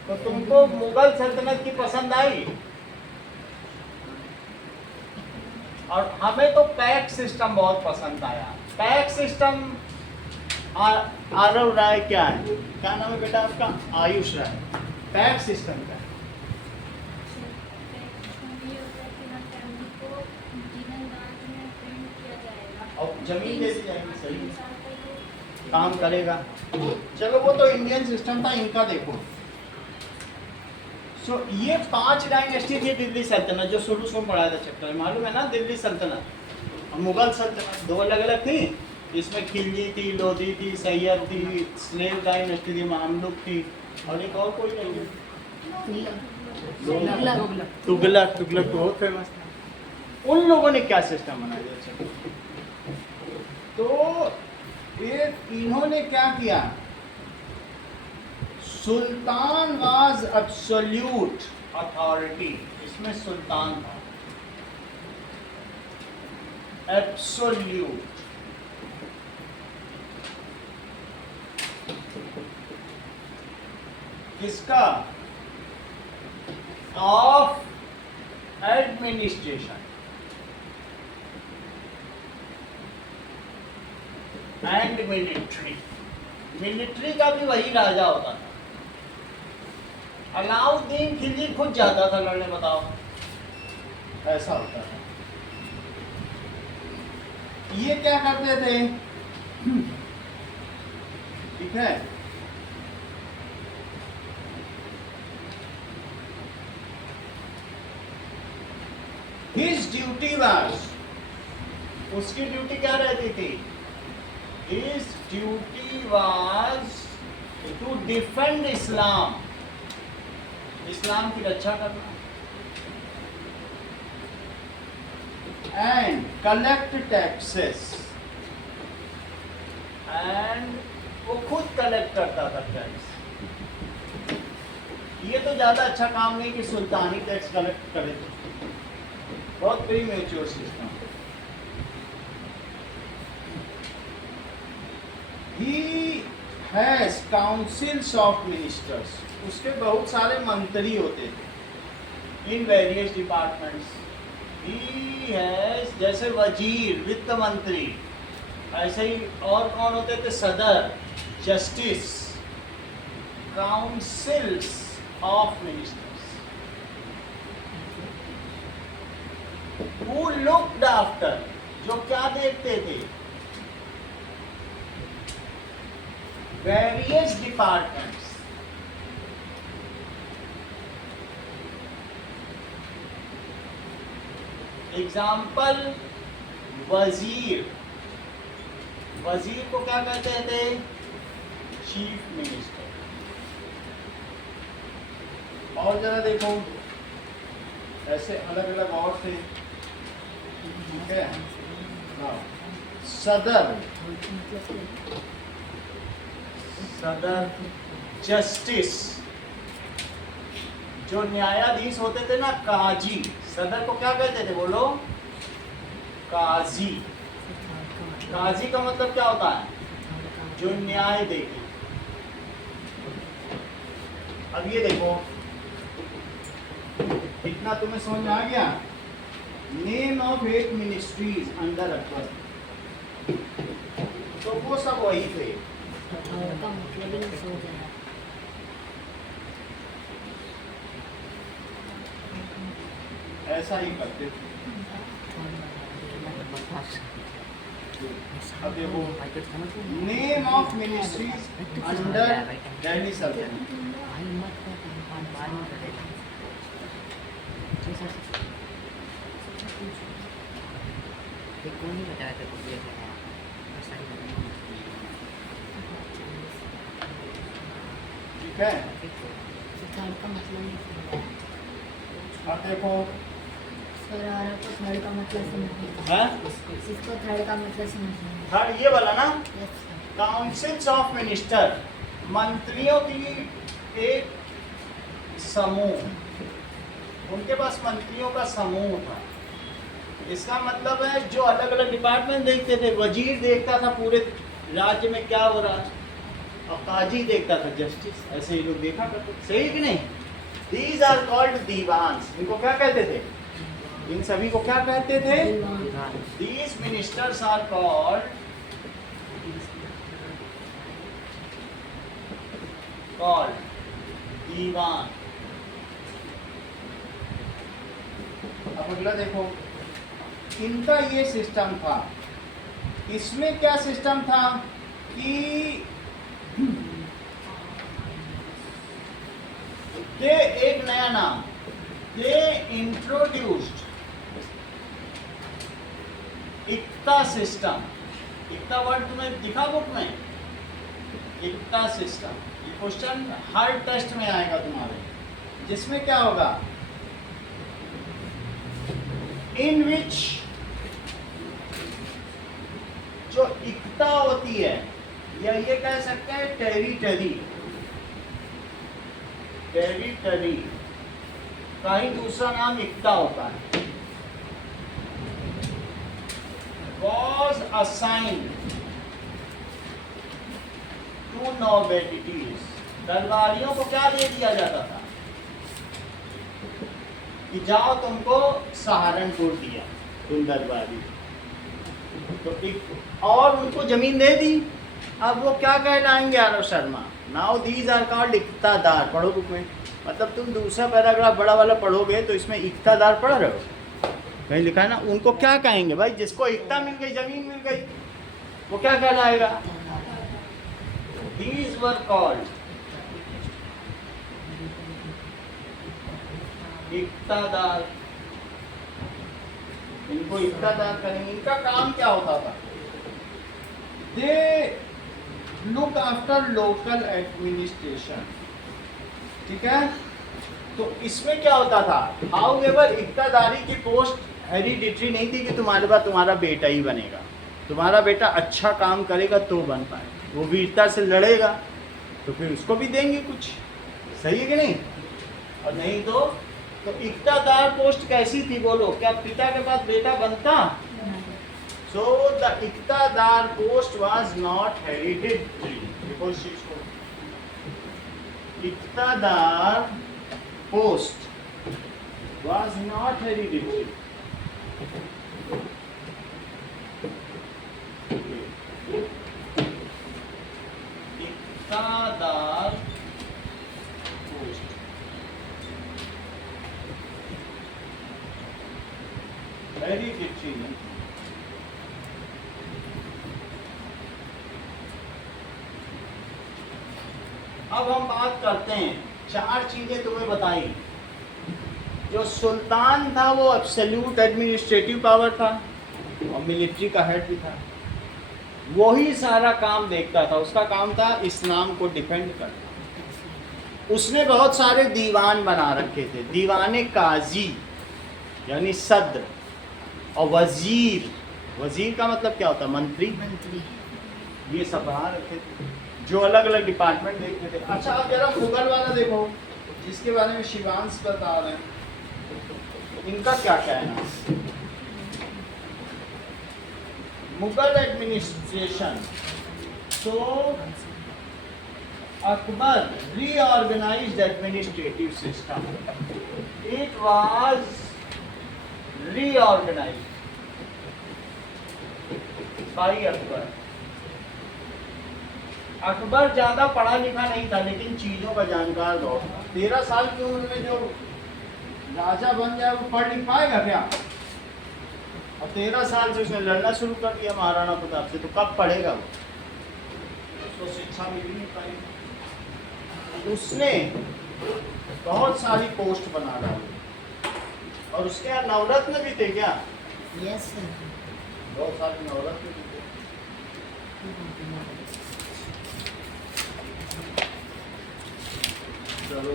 तो तुमको मुगल सल्तनत की पसंद आई, और हमें तो पैक्ट सिस्टम बहुत पसंद आया। पैक्ट सिस्टम, आरव राय क्या है, क्या नाम है बेटा आपका? आयुष राय। पैक्ट सिस्टम का और जमीन दे दी जाएगी, सही काम करेगा। चलो वो तो इंडियन सिस्टम था, इनका देखो। सो ये 5 डायनेस्टी थी दिल्ली सल्तनत, जो शुरू में पढ़ाया था चैप्टर, मालूम है ना? दिल्ली सल्तनत और मुगल सल्तनत 2 अलग अलग थी। इसमें खिलजी थी, लोधी थी, सैयद थी, स्लेव डायनेस्टी थी, मामलुक थी, और एक और कोई नहीं थी, तुगलक। तुगलक तो बहुत फेमस था। उन लोगों ने क्या सिस्टम बनाया? तो इन्होंने क्या किया? सुल्तान वाज एब्सोल्यूट अथॉरिटी, इसमें सुल्तान था एब्सोल्यूट। किसका? Of administration and military. Military का भी वही राजा होता था। अलाउद्दीन खिलजी खुद जाता था लड़ने, बताओ, ऐसा होता था। ये क्या करते थे? ठीक है, His duty was, उसकी ड्यूटी क्या रहती थी? His duty was to defend Islam, इस्लाम की रक्षा करना, and collect taxes, and वो खुद कलेक्ट करता था टैक्स। ये तो ज्यादा अच्छा काम नहीं कि सुल्तानी टैक्स कलेक्ट करे, बहुत premature system. He has councils of ministers, उसके बहुत सारे मंत्री होते थे in various departments. He has, जैसे वजीर, वित्त मंत्री, ऐसे ही और कौन होते थे? सदर, justice, councils of ministers. Who looked after, जो क्या देखते थे? Various departments, एग्जाम्पल वजीर, वजीर को क्या कहते थे? Chief minister. और जरा देखो, ऐसे अलग अलग और थे, ठीक है। सदर, सदर, जस्टिस, जो न्यायाधीश होते थे ना, काजी। सदर को क्या कहते थे? बोलो, काजी। काजी का मतलब क्या होता है? जो न्याय देखे। अब ये देखो, इतना तुम्हें समझ में आ गया? Name of 8 ministries under Akbar, तो वो सब वही थे। का मतलब ही सो जाए। ऐसा ही करते थे। अब देखो, name of ministries under Delhi सल्तनत। ठीक है, थर्ड का मतलब नहीं समझ आया। अब देखो, सर आ रहा तो थर्ड का मतलब समझ नहीं आया। है इसको थर्ड का मतलब समझ नहीं आया। थर्ड ये वाला ना, yes sir. Councils of minister, मंत्रियों की एक समूह, उनके पास मंत्रियों का समूह था। इसका मतलब है जो अलग अलग डिपार्टमेंट देखते थे। वजीर देखता था पूरे राज्य में क्या हो रहा है, और काजी देखता था, जस्टिस। ऐसे ही लोग देखा करते, सही कि नहीं? These are called Diwans. इनको क्या कहते थे? इन सभी को क्या कहते थे? दीज मिनिस्टर्स आर कॉल्ड दीवान। अब अगला देखो, इनका ये सिस्टम था। इसमें क्या सिस्टम था कि दे, एक नया नाम, दे इंट्रोड्यूस्ड इक्ता सिस्टम। इक्ता वर्ड तुम्हें दिखा बुक में? इक्ता सिस्टम, ये क्वेश्चन हर टेस्ट में आएगा तुम्हारे, जिसमें क्या होगा? इन विच, जो इक्ता होती है, या ये कह सकते हैं टेरिटरी, टेरिटरी का ही दूसरा नाम इक्ता होता है। वॉज असाइंड टू टू नोबेलिटीज, दरबारियों को क्या दे दिया जाता था कि जाओ तुमको सहारनपुर दिया तुम दरबारी, तो एक और उनको जमीन दे दी। अब वो क्या कहलाएंगे Aarav Sharma? Now these are called iqtadar. पढ़ो बुक में, मतलब तुम दूसरा पैराग्राफ बड़ा वाला पढ़ोगे तो इसमें इक्तादार पढ़ रहे हो, कहीं लिखा है ना। उनको क्या कहेंगे भाई? जिसको इक्ता मिल गई, जमीन मिल गई, वो क्या कहलाएगा? These were called iqtadar. इनको इक्तादार करेंगे। इनका काम क्या होता था? They look after local administration, ठीक है। तो इसमें क्या होता था? हाउ एवर इक्तादारी की पोस्ट हेरिडिटरी नहीं थी कि तुम्हारे बाद तुम्हारा बेटा ही बनेगा। तुम्हारा बेटा अच्छा काम करेगा तो बन पाए, वो वीरता से लड़ेगा तो फिर उसको भी देंगे कुछ, सही है कि नहीं? और नहीं तो इक्तादार पोस्ट कैसी थी बोलो? क्या पिता के बाद बेटा बनता? So the iqtadar post was not hereditary. Iqtadar post was not hereditary. Iqtadar post hereditary नहीं। अब हम बात करते हैं, चार चीजें तुम्हें बताई। जो सुल्तान था वो एब्सोल्यूट एडमिनिस्ट्रेटिव पावर था और मिलिट्री का हेड भी था। वही सारा काम देखता था, उसका काम था इस्लाम को डिफेंड करना। उसने बहुत सारे दीवान बना रखे थे, दीवाने काजी यानी सद्र, और वजीर, वजीर का मतलब क्या होता है? मंत्री। ये सब बना रखे थे जो अलग अलग डिपार्टमेंट देखते थे। अच्छा अब जरा मुगल वाला देखो, जिसके बारे में शिवांश बता रहे हैं, इनका क्या कहना? मुगल एडमिनिस्ट्रेशन। तो Akbar reorganised administrative system. It was reorganised by Akbar. Akbar ज्यादा पढ़ा लिखा नहीं था लेकिन चीजों का जानकार बहुत था। 13 साल की उम्र में जो राजा बन जाए वो पढ़ लिख पाएगा क्या? और 13 साल से उसने लड़ना शुरू कर दिया महाराणा प्रताप से, तो कब पढ़ेगा वो? उसको शिक्षा मिल ही नहीं पाएगी। उसने बहुत सारी पोस्ट बना डाली और उसके यहाँ नवरत्न भी थे क्या? Yes sir. बहुत सारे नवरत्न भी थे। चलो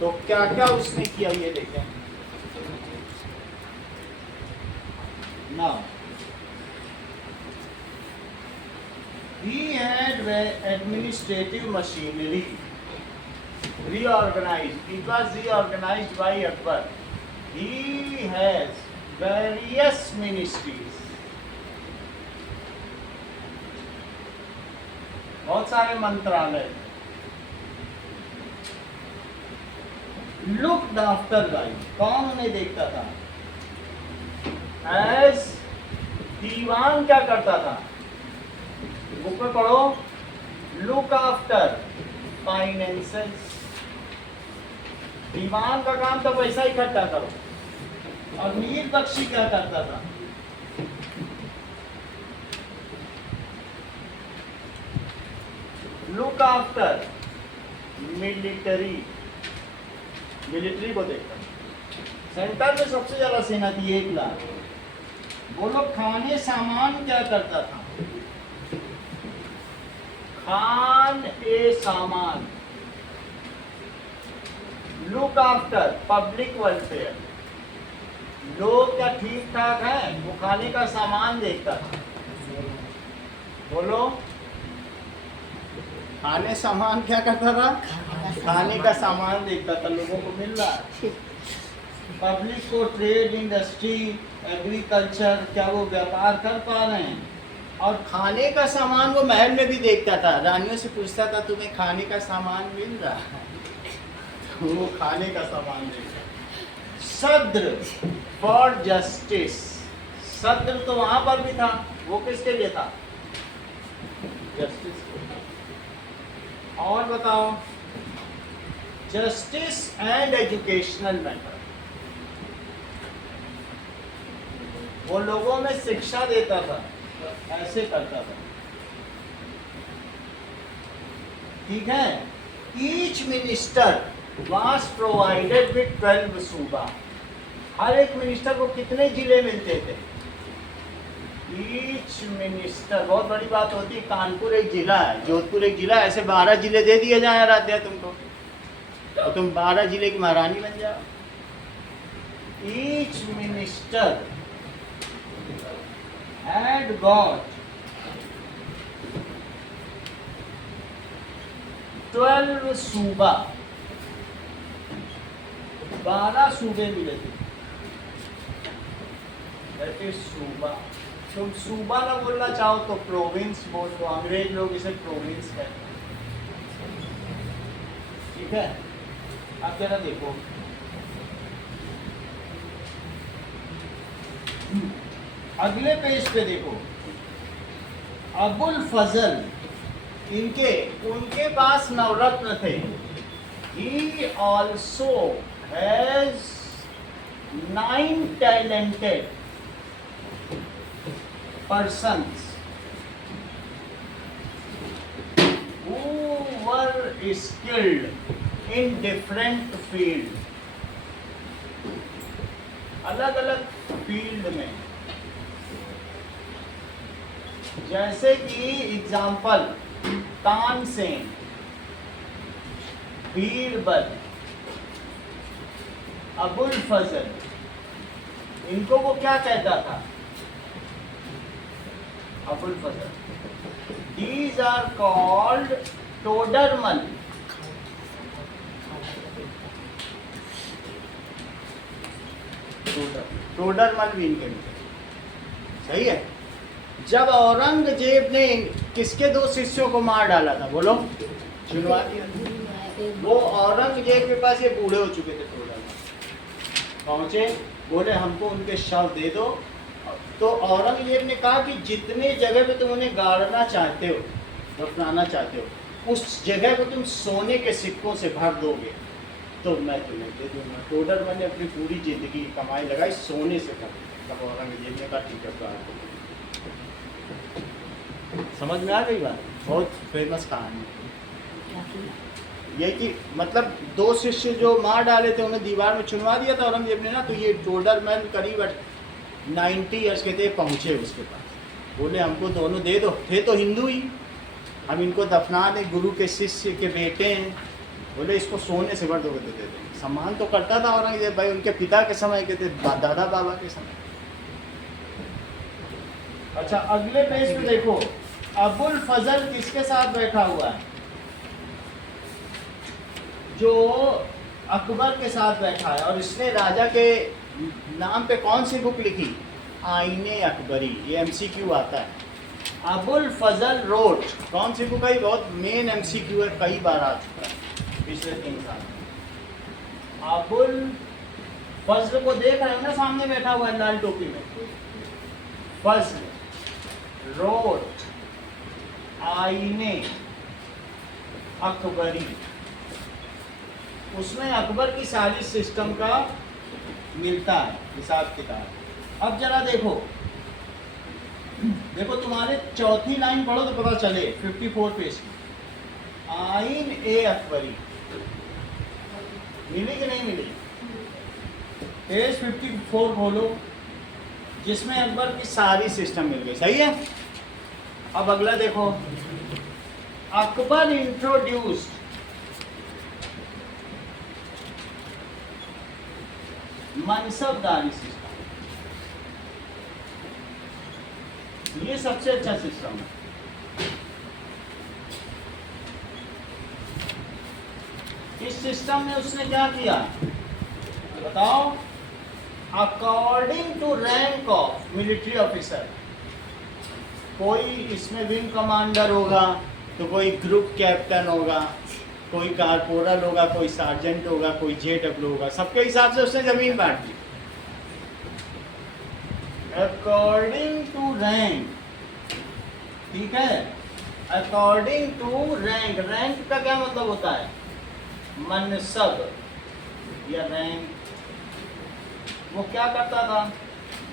तो क्या क्या उसने किया ये देखें। Now he had administrative machinery reorganized. It was reorganized by Akbar. He has various ministries. बहुत सारे मंत्रालय। लुक्ड आफ्टर बाय, कौन उन्हें देखता था? एज दीवान क्या करता था? बुक में पढ़ो, लुक आफ्टर फाइनेंसेस। दीवान का काम तो पैसा इकट्ठा करो। और मीर बख्शी क्या करता था? लुक आफ्टर मिलिट्री, मिलिट्री को देखता। सेंटर में सबसे ज्यादा सेना थी 1 लाख। बोलो खाने सामान क्या करता था? खान ए सामान। लुक आफ्टर पब्लिक वेलफेयर, लोग क्या ठीक ठाक हैं, वो खाने का सामान देखता था। बोलो खाने सामान क्या करता था? खाने का सामान देखता था, लोगों को मिल रहा है। पब्लिक को ट्रेड, इंडस्ट्री, एग्रीकल्चर, क्या वो व्यापार कर पा रहे हैं? और खाने का सामान वो महल में भी देखता था, रानियों से पूछता था तुम्हें खाने का सामान मिल रहा है, तो वो खाने का सामान देखता। सद्र फॉर जस्टिस, सद्र तो वहां पर भी था, वो किसके लिए था? जस्टिस। और बताओ, जस्टिस एंड एजुकेशनल मैटर, वो लोगों में शिक्षा देता था, ऐसे करता था। ठीक है। Each minister was provided with 12 सूबा, हर एक मिनिस्टर को कितने जिले मिलते थे? ईच मिनिस्टर, बहुत बड़ी बात होती है, कानपुर एक जिला है, जोधपुर एक जिला है, ऐसे 12 जिले दे दिए जाए आराध्या तुमको, तो तुम 12 जिले की महारानी बन जाओ। ईच मिनिस्टर had got 12 सूबा, 12 सूबे मिले थे। That is सूबा। तुम सूबा ना बोलना चाहो तो प्रोविंस बोल दो, अंग्रेज लोग इसे प्रोविंस कहते हैं। ठीक है। अब जरा देखो, अगले पेज पे देखो, अबुल फजल, उनके पास नवरत्न थे। He also has 9 talented persons who were skilled in different field, अलग अलग फील्ड में। जैसे कि एग्जाम्पल, तानसेन, बीरबल, अबुल फजल, इनको वो क्या कहता था? अबुल फजल। These are called Todarmal. Todarmal भी इनके में। सही है। जब औरंगजेब ने किसके 2 शिष्यों को मार डाला था, बोलो? चुनवा दिया। वो औरंगजेब के पास ये बूढ़े हो चुके थे, टोडरमल पहुंचे, बोले हमको उनके शव दे दो। तो औरंगजेब ने कहा कि जितने जगह पे तुम उन्हें गाड़ना चाहते हो, दफनाना चाहते हो, उस जगह को तुम सोने के सिक्कों से भर दोगे तो मैं तुम्हें दे दूंगा। टोडरमल ने अपनी पूरी जिंदगी कमाई लगाई सोने से भर। तब औरंगजेब ने कहा ठीक है, समझ में आ गई बात? बहुत फेमस कहानी ये कि मतलब 2 शिष्य जो मार डाले थे उन्हें दीवार में चुनवा दिया था औरंगजेब ने ना, तो ये टोडरमल करीब 90 ईयर्स के थे, पहुँचे उसके पास, बोले हमको दोनों दे दो। थे तो हिंदू ही, हम इनको दफना दें, गुरु के शिष्य के बेटे हैं, बोले इसको सोने से भर दोगे तो दे देंगे। सम्मान तो करता था औरंगजेब भाई, उनके पिता के समय के थे, दादा बाबा के समय। अच्छा, अगले पेज पे देखो, अबुल फजल किसके साथ बैठा हुआ है? जो अकबर के साथ बैठा है, और इसने राजा के नाम पे कौन सी बुक लिखी? आईने अकबरी। ये MCQ आता है। अबुल फजल रोट, कौन सी बुक है? बहुत मेन MCQ है, कई बार आ चुका है पिछले 3 साल में। अबुल फजल को देख रहे हो ना, सामने बैठा हुआ है लाल टोपी में। फजल रोट आईने अकबरी, उसमें अकबर की सारी सिस्टम का मिलता है हिसाब किताब। अब जरा देखो, देखो तुम्हारे चौथी लाइन पढ़ो तो पता चले, 54 पेज की। आइन ए अकबरी मिली कि नहीं मिली? पेज 54 खोलो, जिसमें अकबर की सारी सिस्टम मिल गई। सही है। अब अगला देखो, अकबर इंट्रोड्यूस्ड मनसबदारी सिस्टम। ये सबसे अच्छा सिस्टम है। इस सिस्टम में उसने क्या किया बताओ? According to rank of military officer, कोई इसमें विंग कमांडर होगा, तो कोई ग्रुप कैप्टन होगा, कोई कारपोरल होगा, कोई सार्जेंट होगा, कोई जेडब्ल्यू होगा, सबके हिसाब से उसने जमीन बांट दी अकॉर्डिंग टू रैंक। ठीक है, अकॉर्डिंग टू रैंक। रैंक का क्या मतलब होता है? मनसब या रैंक। वो क्या करता था?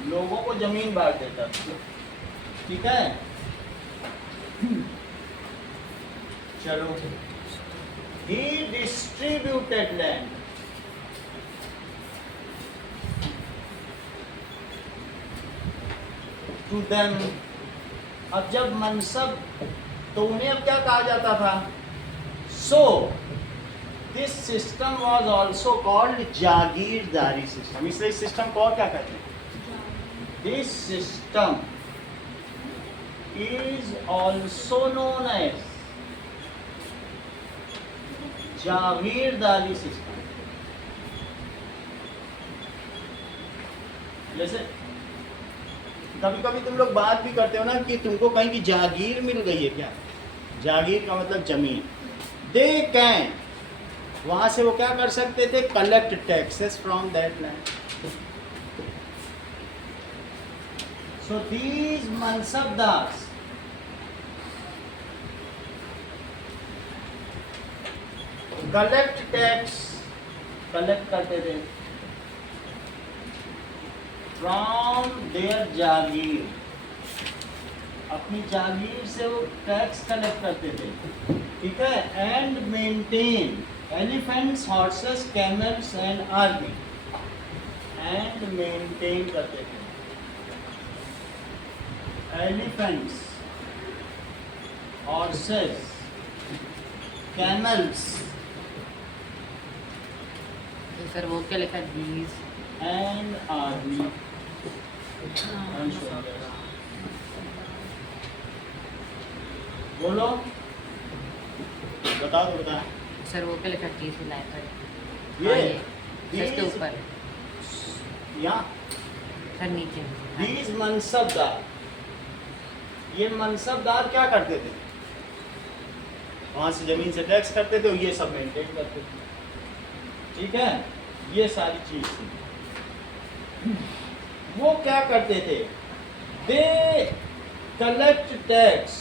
लोगों को जमीन बांट देता था। ठीक है, चलो, he distributed land. To them. अब जब मनसब, तो उन्हें अब क्या कहा जाता था? So this system was also called jagirdari system. इसलिए इस सिस्टम को और क्या कहते हैं? This system is also known as jagirdari system. जैसे कभी कभी तुम लोग बात भी करते हो ना कि तुमको कहीं की जागीर मिल गई है क्या? जागीर का मतलब जमीन। दे कैन, वहां से वो क्या कर सकते थे? Collect taxes from that land. So these mansabdars collect tax, collect करते थे फ्रॉम देयर जागीर, अपनी जागीर से वो टैक्स कलेक्ट करते थे। ठीक है, and maintain elephants, horses, camels and army, and maintain करते थे एलिफेंट्स, हॉर्सेस, कैमल्स तो सर वो क्या लिखा? These and army. बोलो, बताओ तो बताओ। सर वो क्या लिखा? चीज लाए पर ये इसके these- ऊपर यहाँ सर नीचे। दीज मनसबदार, ये मनसबदार क्या करते थे? वहां से जमीन से टैक्स करते थे, ये सब मेंटेन करते थे। ठीक है, ये सारी चीज थी। वो क्या करते थे? They collect tax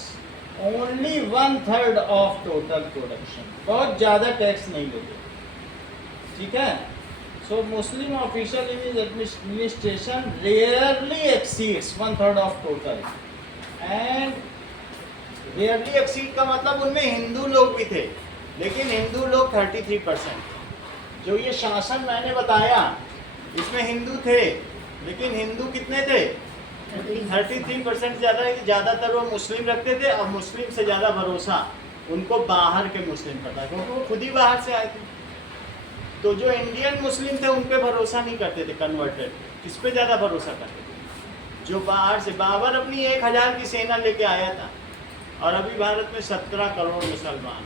only 1/3 of total production. बहुत ज्यादा टैक्स नहीं लेते। ठीक है, so Muslim official in his administration rarely exceeds 1/3 of total. And rarely exceed का मतलब उनमें हिंदू लोग भी थे, लेकिन हिंदू लोग 33%। जो ये शासन मैंने बताया इसमें हिंदू थे, लेकिन हिंदू कितने थे? 33% ज़्यादा है कि ज़्यादातर वो मुस्लिम रखते थे, और मुस्लिम से ज़्यादा भरोसा उनको बाहर के मुस्लिम पर था, क्योंकि वो खुद ही बाहर से आए थे। तो जो इंडियन मुस्लिम थे उन पे भरोसा नहीं करते थे कन्वर्टेड। किस पे ज़्यादा भरोसा करते थे? जो बाहर से। बाबर अपनी 1000 की सेना लेके आया था, और अभी भारत में 17 करोड़ मुसलमान।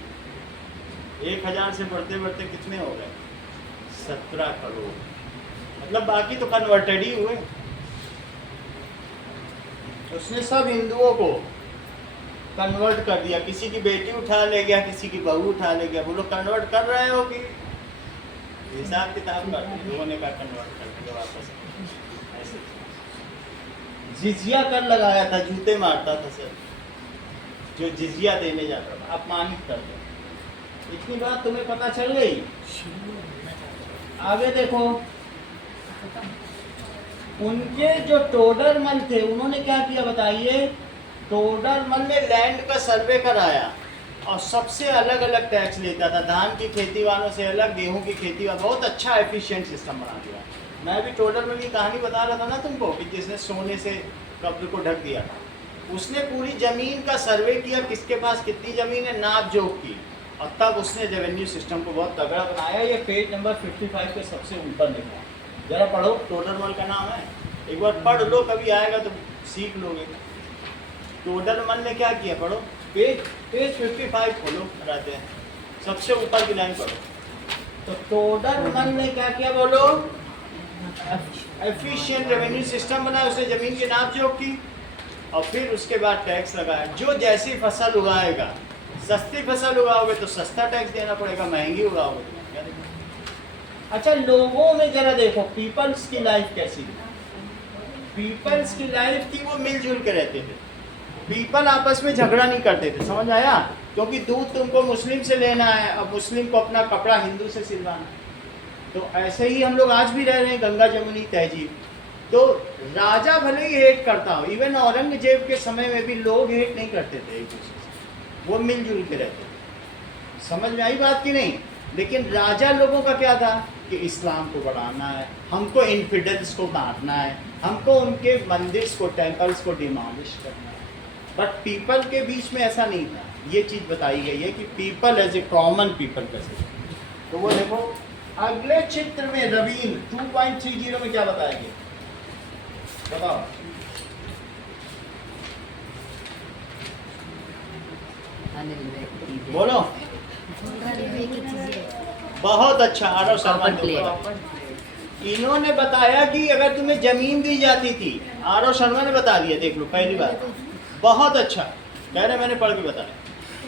1000 से बढ़ते बढ़ते कितने हो गए? 17 करोड़। मतलब बाकी तो कन्वर्टेड ही हुए। उसने सब हिंदुओं को कन्वर्ट कर दिया। किसी की बेटी उठा ले गया, किसी की बहू उठा ले गया। बोलो कन्वर्ट कर रहे हो कि हिसाब किताब कर लोगों ने का कन्वर्ट कर दिया वापस। ऐसे जिजिया कर लगाया था, जूते मारता था सर जो जिजिया देने जाता था, अपमानित कर दिया। इतनी बात तुम्हें पता चल गई। आगे देखो, उनके जो टोडरमल थे उन्होंने क्या किया बताइए? टोडरमल ने लैंड का सर्वे कराया और सबसे अलग अलग टैक्स लेता था। धान की खेती वालों से अलग, गेहूं की खेती वालों। बहुत अच्छा एफिशिएंट सिस्टम बना दिया। मैं भी टोडरमल की कहानी बता रहा था ना तुमको, कि जिसने सोने से कब्र को ढक दिया था। उसने पूरी ज़मीन का सर्वे किया, किसके पास कितनी ज़मीन है, नाप जोख की, और तब उसने रेवेन्यू सिस्टम को बहुत तगड़ा बनाया। ये पेज नंबर 55 के सबसे ऊपर लिखा है, जरा पढ़ो। टोडरमल का नाम है, एक बार पढ़ लो, कभी आएगा तो सीख लोगे। टोडरमल ने क्या किया? पढ़ो, पेज 55 खोलो, कराते हैं, सबसे ऊपर की लाइन पढ़ो। तो टोडरमल ने क्या किया बोलो? एफिशिएंट रेवेन्यू सिस्टम बनाया। उसने ज़मीन की नाप जोख की और फिर उसके बाद टैक्स लगाया। जो जैसी फसल उगाएगा, सस्ती फसल उगाओगे तो सस्ता टैक्स देना पड़ेगा, महंगी उगाओगे तो महंगा देना। अच्छा, लोगों में जरा देखो पीपल्स की लाइफ कैसी थी। पीपल्स की लाइफ थी, वो मिलजुल के रहते थे। पीपल आपस में झगड़ा नहीं करते थे, समझ आया? क्योंकि दूध तुमको मुस्लिम से लेना है, अब मुस्लिम को अपना कपड़ा हिंदू से सिलवाना है। तो ऐसे ही हम लोग आज भी रह रहे हैं, गंगा जमुनी तहजीब। तो राजा भले ही हेट करता हो, इवन औरंगजेब के समय में भी लोग हेट नहीं करते थे एक दूसरे से, वो मिलजुल के रहते थे। समझ में आई बात की नहीं? लेकिन राजा लोगों का क्या था कि इस्लाम को बढ़ाना है, हमको इन्फिडेल्स को मारना है, हमको उनके मंदिर को, टेम्पल्स को डिमोलिश करना है। बट पीपल के बीच में ऐसा नहीं था। ये चीज़ बताई गई है कि people as a common people कैसे। तो वो देखो अगले चित्र में रवीन 2.30 में क्या बताया गया, बताओ। अनिल व्यक्ति बोलो। बहुत अच्छा। Aarav Sharma Copper plate. इन्होंने बताया कि अगर तुम्हें जमीन दी जाती थी, आरव शर्मा ने बता दिया, देख लो पहली बार। बहुत अच्छा कह रहे, मैंने पढ़ के बताया।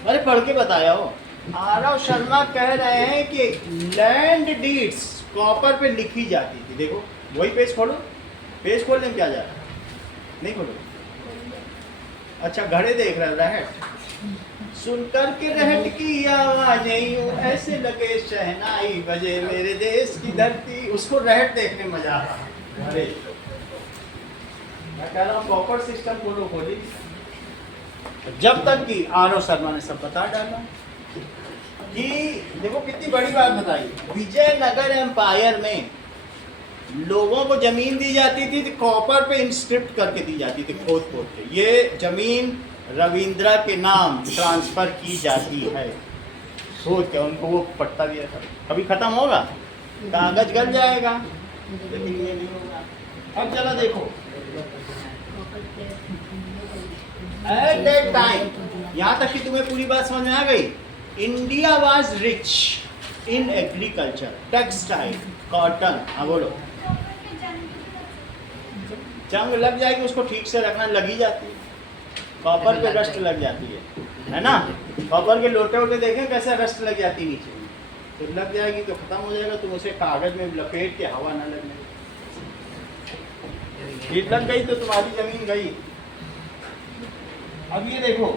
अरे पढ़ के बताया हो। आरव शर्मा कह रहे हैं कि लैंड डीड्स कॉपर पे लिखी जाती थी। देखो वही पेज खोलो, पेज खोलने में क्या जा रहा है, नहीं खोलो। अच्छा घड़े देख रहे रहट, सुनकर के रहट की आवाज़ें यूं ऐसे लगे शहनाई बजे मेरे देश की धरती। उसको रहट देखने में मजा आता। अरे मैं कह रहा हूँ कॉपर सिस्टम खोली, जब तक कि आरव शर्मा ने सब बता डाला कि देखो कितनी बड़ी बात बताई। विजयनगर एम्पायर में लोगों को जमीन दी जाती थी तो कॉपर पे इंस्क्रिप्ट करके दी जाती थी, खोद खोद के। ये जमीन रविंद्रा के नाम ट्रांसफर की जाती है, सोच के उनको वो पट्टा दिया था। अभी खत्म होगा, कागज गल जाएगा, लेकिन ये नहीं होगा। अब चला देखो, एट दैट टाइम, यहाँ तक कि तुम्हें पूरी बात समझ में आ गई। India was rich in agriculture, textile, cotton. हाँ बोलो। जंग लग जाएगी, उसको ठीक से रखना, लगी जाती है। कॉपर पे रस्ट लग जाती है ना? कॉपर के लोटे वोटे देखें कैसे रस्ट लग जाती है नीचे, तो लग जाएगी तो खत्म हो जाएगा। तुम उसे कागज में लपेट के हवा ना लगने, हीट लग गई तो तुम्हारी जमीन गई। अब ये देखो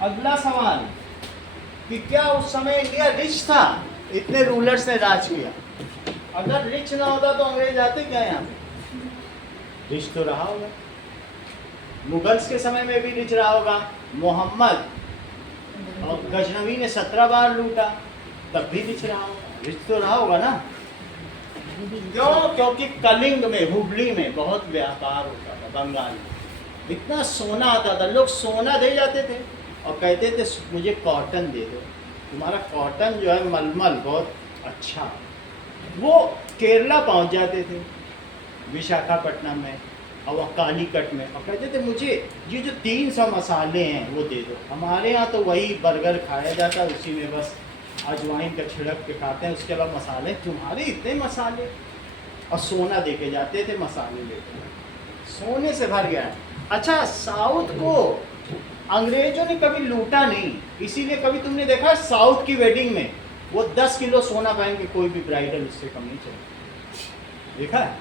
अगला सवाल कि क्या उस समय इंडिया रिच था? इतने रूलर्स ने राज किया। अगर रिच ना होता तो अंग्रेज आते क्या यहाँ पे? रिच तो रहा होगा। मुगल्स के समय में भी रिच रहा होगा। मोहम्मद और गजनवी ने 17 बार लूटा, तब भी रिच रहा होगा। रिच तो रहा होगा ना? क्यों? क्योंकि कलिंग में, हुबली में बहुत व्यापार होता था। बंगाल में इतना सोना आता था, लोग सोना दे जाते थे और कहते थे मुझे कॉटन दे दो, तुम्हारा कॉटन जो है मलमल बहुत अच्छा। वो केरला पहुंच जाते थे, विशाखापट्टनम में और वह कालीकट में, और कहते थे मुझे ये जो 300 मसाले हैं वो दे दो। हमारे यहाँ तो वही बर्गर खाया जाता है, उसी में बस अजवाइन का छिड़क के खाते हैं, उसके अलावा मसाले। तुम्हारे इतने मसाले, और सोना दे के जाते थे, मसाले लेके, सोने से भर गया। अच्छा, साउथ को अंग्रेजों ने कभी लूटा नहीं, इसीलिए कभी तुमने देखा साउथ की वेडिंग में वो 10 किलो सोना पहन के कोई भी ब्राइडल उससे कम नहीं चले। देखा है?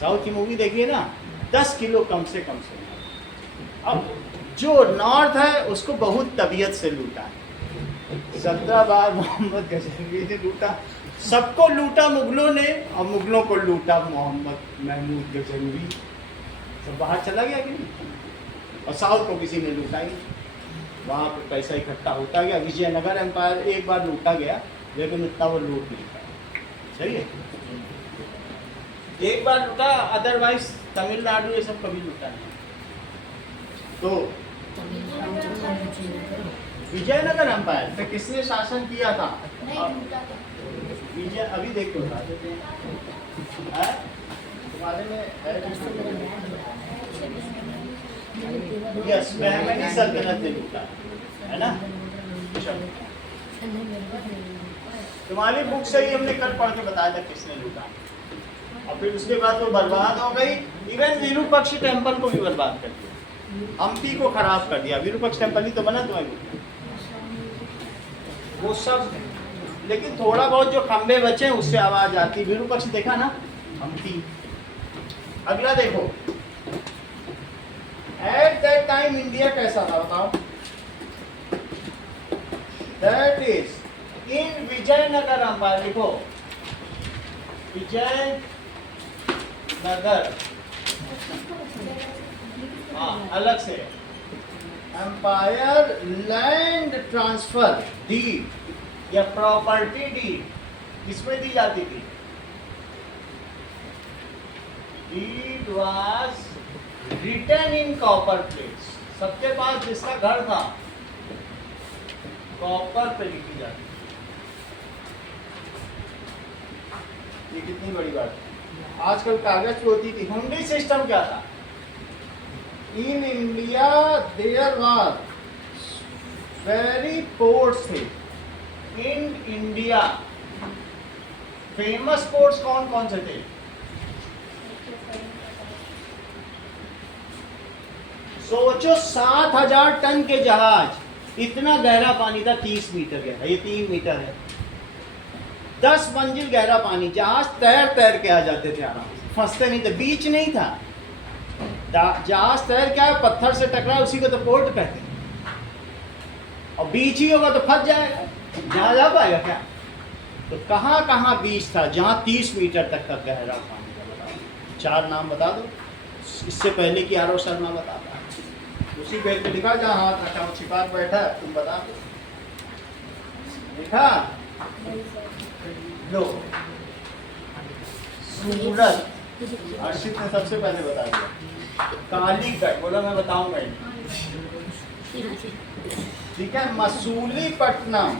साउथ की मूवी देखिए ना, 10 किलो कम से कम सोना। अब जो नॉर्थ है उसको बहुत तबीयत से लूटा है। 17 बार मोहम्मद गजनवी ने लूटा, सबको लूटा मुगलों ने, और मुगलों को लूटा मोहम्मद महमूद गजनवी। सब बाहर चला गया कि नहीं? और साउथ को किसी ने लूटा ही नहीं। वहाँ पर पैसा इकट्ठा होता गया। विजयनगर एम्पायर एक बार लूटा गया, लेकिन उतना वो लूट नहीं पाया। सही है, एक बार लूटा, अदरवाइज तमिलनाडु ये सब कभी लूटा नहीं। तो विजयनगर एम्पायर पे किसने शासन किया था? विजय, अभी देख के बता देते हैं तुम्हारे में। यस, बहमनी सल्तनत ने लूटा है ना? तुम्हारी बुक से ही हमने कल पढ़ के बताया था किसने लूटा। और फिर उसके बाद वो बर्बाद हो गई। इवन विरूपाक्ष टेम्पल को भी बर्बाद कर दिया, हम्पी को खराब कर दिया। विरूपाक्ष टेम्पल ही तो बना तुम्हारे वो सब, लेकिन थोड़ा बहुत जो खंबे बचे हैं उससे आवाज आती। विरूपाक्ष देखा ना, हम्पी। अगला देखो, एट दैट टाइम इंडिया कैसा था बताओ। That is in Vijayanagar empire, लिखो विजय नगर, हाँ अलग से, एम्पायर लैंड ट्रांसफर डीड या प्रॉपर्टी डीड किसमें दी जाती थी? Deed was written in copper plates. सबके पास जिसका घर था कॉपर पे लिखी जाती। ये कितनी बड़ी बात है। आजकल कागज पे होती थी। हुंडी सिस्टम क्या था? In India there was very ports थे। इन इंडिया फेमस पोर्ट्स कौन कौन से थे? सोचो 7,000 टन के जहाज, इतना गहरा पानी था, 30 मीटर गहरा, ये 3 मीटर है, 10 मंजिल गहरा पानी, जहाज तैर तैर के आ जाते थे आराम से, फंसते नहीं थे, बीच नहीं था। जहाज तैर के आए, पत्थर से टकरा, उसी को तो पोर्ट कहते हैं। और बीच ही होगा तो फंस जाएगा, जहाज आ पाएगा क्या? तो कहाँ कहाँ बीच था जहाँ 30 मीटर तक का गहरा पानी था? बताओ, 4 नाम बता दो। इससे पहले कि आरव शर्मा बता, उसी पेज पे लिखा जहाँ हाथ रखा हूँ, छिपा के बैठा है, तुम बता दो। लिखा लो, सूरत, अर्शित ने सबसे पहले बता दिया। कालीगढ़ बोला, मैं बताऊंगा ही। ठीक है, मसूलीपट्टनम,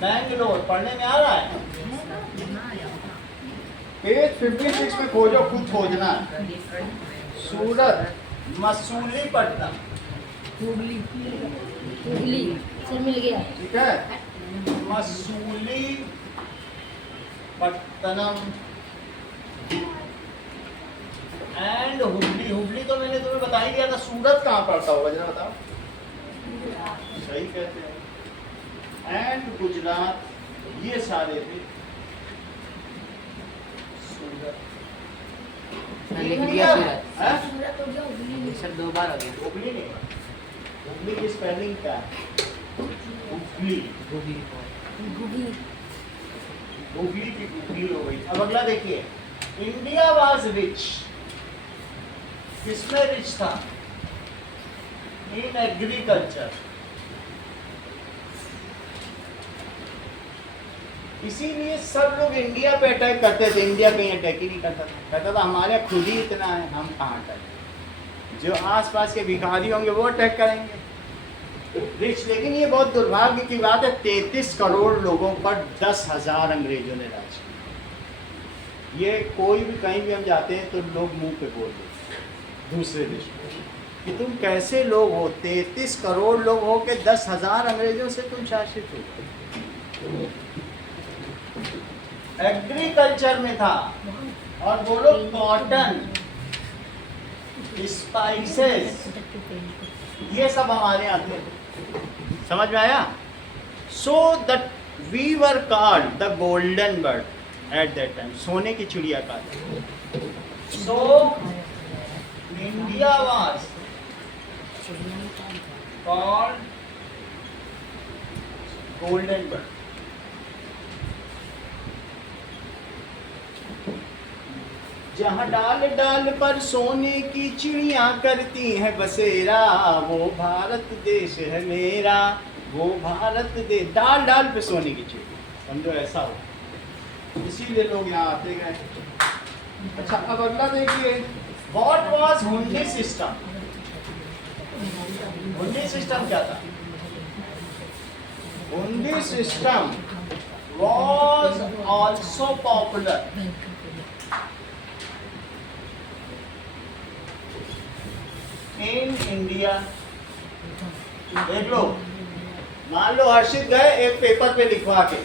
बैंगलोर, पढ़ने में आ रहा है? पेज 56 में खोजो, खुद खोजना है। सूरत, मसूलीपट्टनम, हुगली, सर मिल गया। ठीक है, मसूलीपट्टनम एंड हुबली। हुबली तो मैंने तुम्हें बता ही दिया था। सूरत कहाँ पड़ता होगा जरा बताओ? सही कहते हैं। एंड गुजरात, ये सारे थे सूरत। लिख दिया सूरत। हाँ? सूरत हो गया, हुगली हो सर 2 बार हो गया। हुबली नहीं, हुबली की स्पेलिंग क्या है? हुबली, हुगली हुगली। हुगली की हुगली हो गई। अब अगला देखिए, इंडिया वाज रिच, किसमें रिच था? In agriculture. इसीलिए सब लोग इंडिया पे अटैक करते थे। इंडिया कहीं अटैक ही नहीं करता था, कहता था हमारे खुद ही इतना है, हम कहाँ अटैक। जो आसपास के भिखारी होंगे वो अटैक करेंगे। रिच, लेकिन ये बहुत दुर्भाग्य की बात है, 33 करोड़ लोगों पर 10,000 अंग्रेजों ने राज किया। ये कोई भी कहीं भी हम जाते हैं तो लोग मुंह पे बोल देते दूसरे देश में कि तुम कैसे लोग हो, 33 करोड़ लोग हो के 10,000 अंग्रेजों से तुम शासित हो। एग्रीकल्चर में था, और बोलो कॉटन, स्पाइसेस, ये सब हमारे यहाँ थे। समझ में आया? So that we were called the golden bird at that time, सोने की चिड़िया का। So India was called golden bird. जहाँ डाल डाल पर सोने की चिड़िया करती है बसेरा, वो भारत देश है मेरा, वो भारत देश। डाल डाल पे सोने की चिड़िया, समझो ऐसा हो, इसीलिए लोग यहाँ आते गए। अच्छा, अब अगला देखिए, व्हाट वाज हुंडी सिस्टम? हुंडी सिस्टम क्या था? हुंडी system was also popular in India. देख लो, मान लो हर्षित गए एक पेपर पे लिखवा के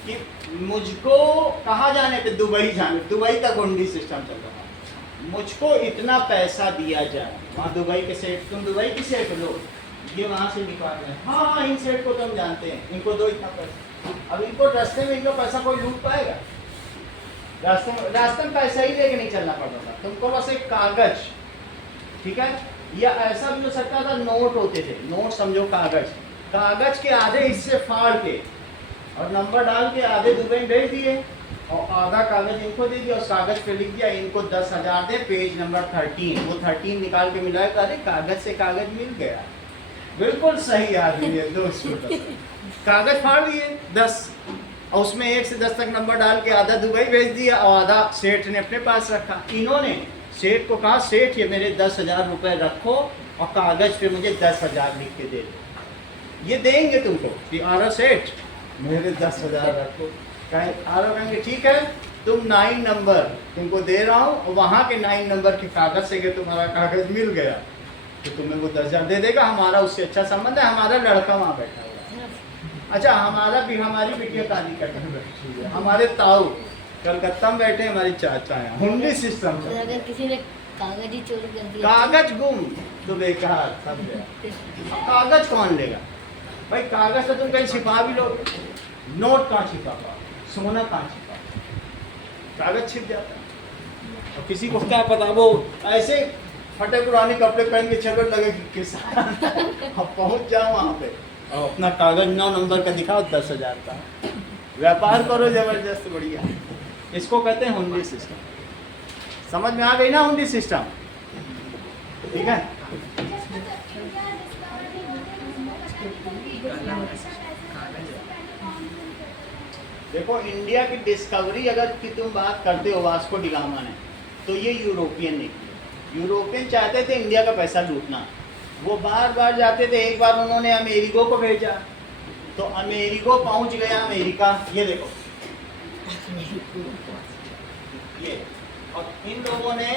कि मुझको कहाँ जाने पे, दुबई जाने, दुबई तक हुंडी सिस्टम चल रहा है, मुझको इतना पैसा दिया जाए। वहाँ दुबई के सेठ, तुम दुबई की सेठ लो, ये वहाँ से निकाल रहे हैं, हाँ हाँ इन सेठ को तुम जानते हैं, इनको दो इतना पैसा। अब इनको रास्ते में इनको पैसा कोई लूट पाएगा? रास्ते में पैसा ही लेके नहीं चलना पड़ता था तुमको, बस एक कागज, ठीक है, या ऐसा भी हो सकता था नोट होते थे, नोट समझो कागज, कागज के आधे हिस्से फाड़ के और नंबर डाल के आधे दुबई भेज दिए और आधा कागज इनको दे दिया, उस कागज पे लिख दिया इनको 10,000 दे, पेज नंबर 13, वो 13 निकाल के मिलाया, अरे कागज से कागज मिल गया। बिल्कुल सही आदमी है दोस्त, कागज फाड़ दिए 10 और उसमें 1 से 10 तक नंबर डाल के आधा दुबई भेज दिया और आधा सेठ ने अपने पास रखा। इन्होंने सेठ को कहा, सेठ ये मेरे 10,000 रुपए रखो और कागज पे मुझे 10,000 लिख के दे दो, ये देंगे तुमको कि आरो सेठ मेरे 10,000 रखो। आरो कहेंगे ठीक है, तुम 9 नंबर तुमको दे रहा हूँ और वहाँ के 9 नंबर के कागज से कि तुम्हारा कागज मिल गया तो तुम्हें वो 10,000 दे देगा, हमारा उससे अच्छा संबंध है, हमारा लड़का वहाँ बैठा हुआ है, अच्छा हमारा भी, हमारी बिटिया शादी करके बैठी है, हमारे ताऊ कलकत्ता में बैठे, हमारी चाचा है, हुंडी सिस्टम। अगर किसी ने कागज ही चोरी कर दिया, कागज गुम तो बेकार सब गया। कागज कौन लेगा भाई? कागज तो तुम कहीं छिपा भी लो, नोट कहाँ छिपा, सोना कहाँ छिपा, कागज छिप जाता है। और किसी को क्या पता, वो ऐसे फटे पुराने कपड़े पहन के चलो लगे कि किसान अब पहुंच जाओ वहाँ पे और अपना कागज 9 नंबर का दिखाओ, 10,000 का व्यापार करो जबरदस्त, बढ़िया। इसको कहते हैं हुंडी सिस्टम। समझ में आ गई ना हुंडी सिस्टम? ठीक है, देखो इंडिया की डिस्कवरी अगर की तुम बात करते हो वास्को डी गामा ने, तो ये यूरोपियन ने की। यूरोपियन चाहते थे इंडिया का पैसा लूटना, वो बार बार जाते थे, एक बार उन्होंने अमेरिको को भेजा तो अमेरिको पहुंच गया अमेरिका, ये देखो ये, और इन लोगों ने,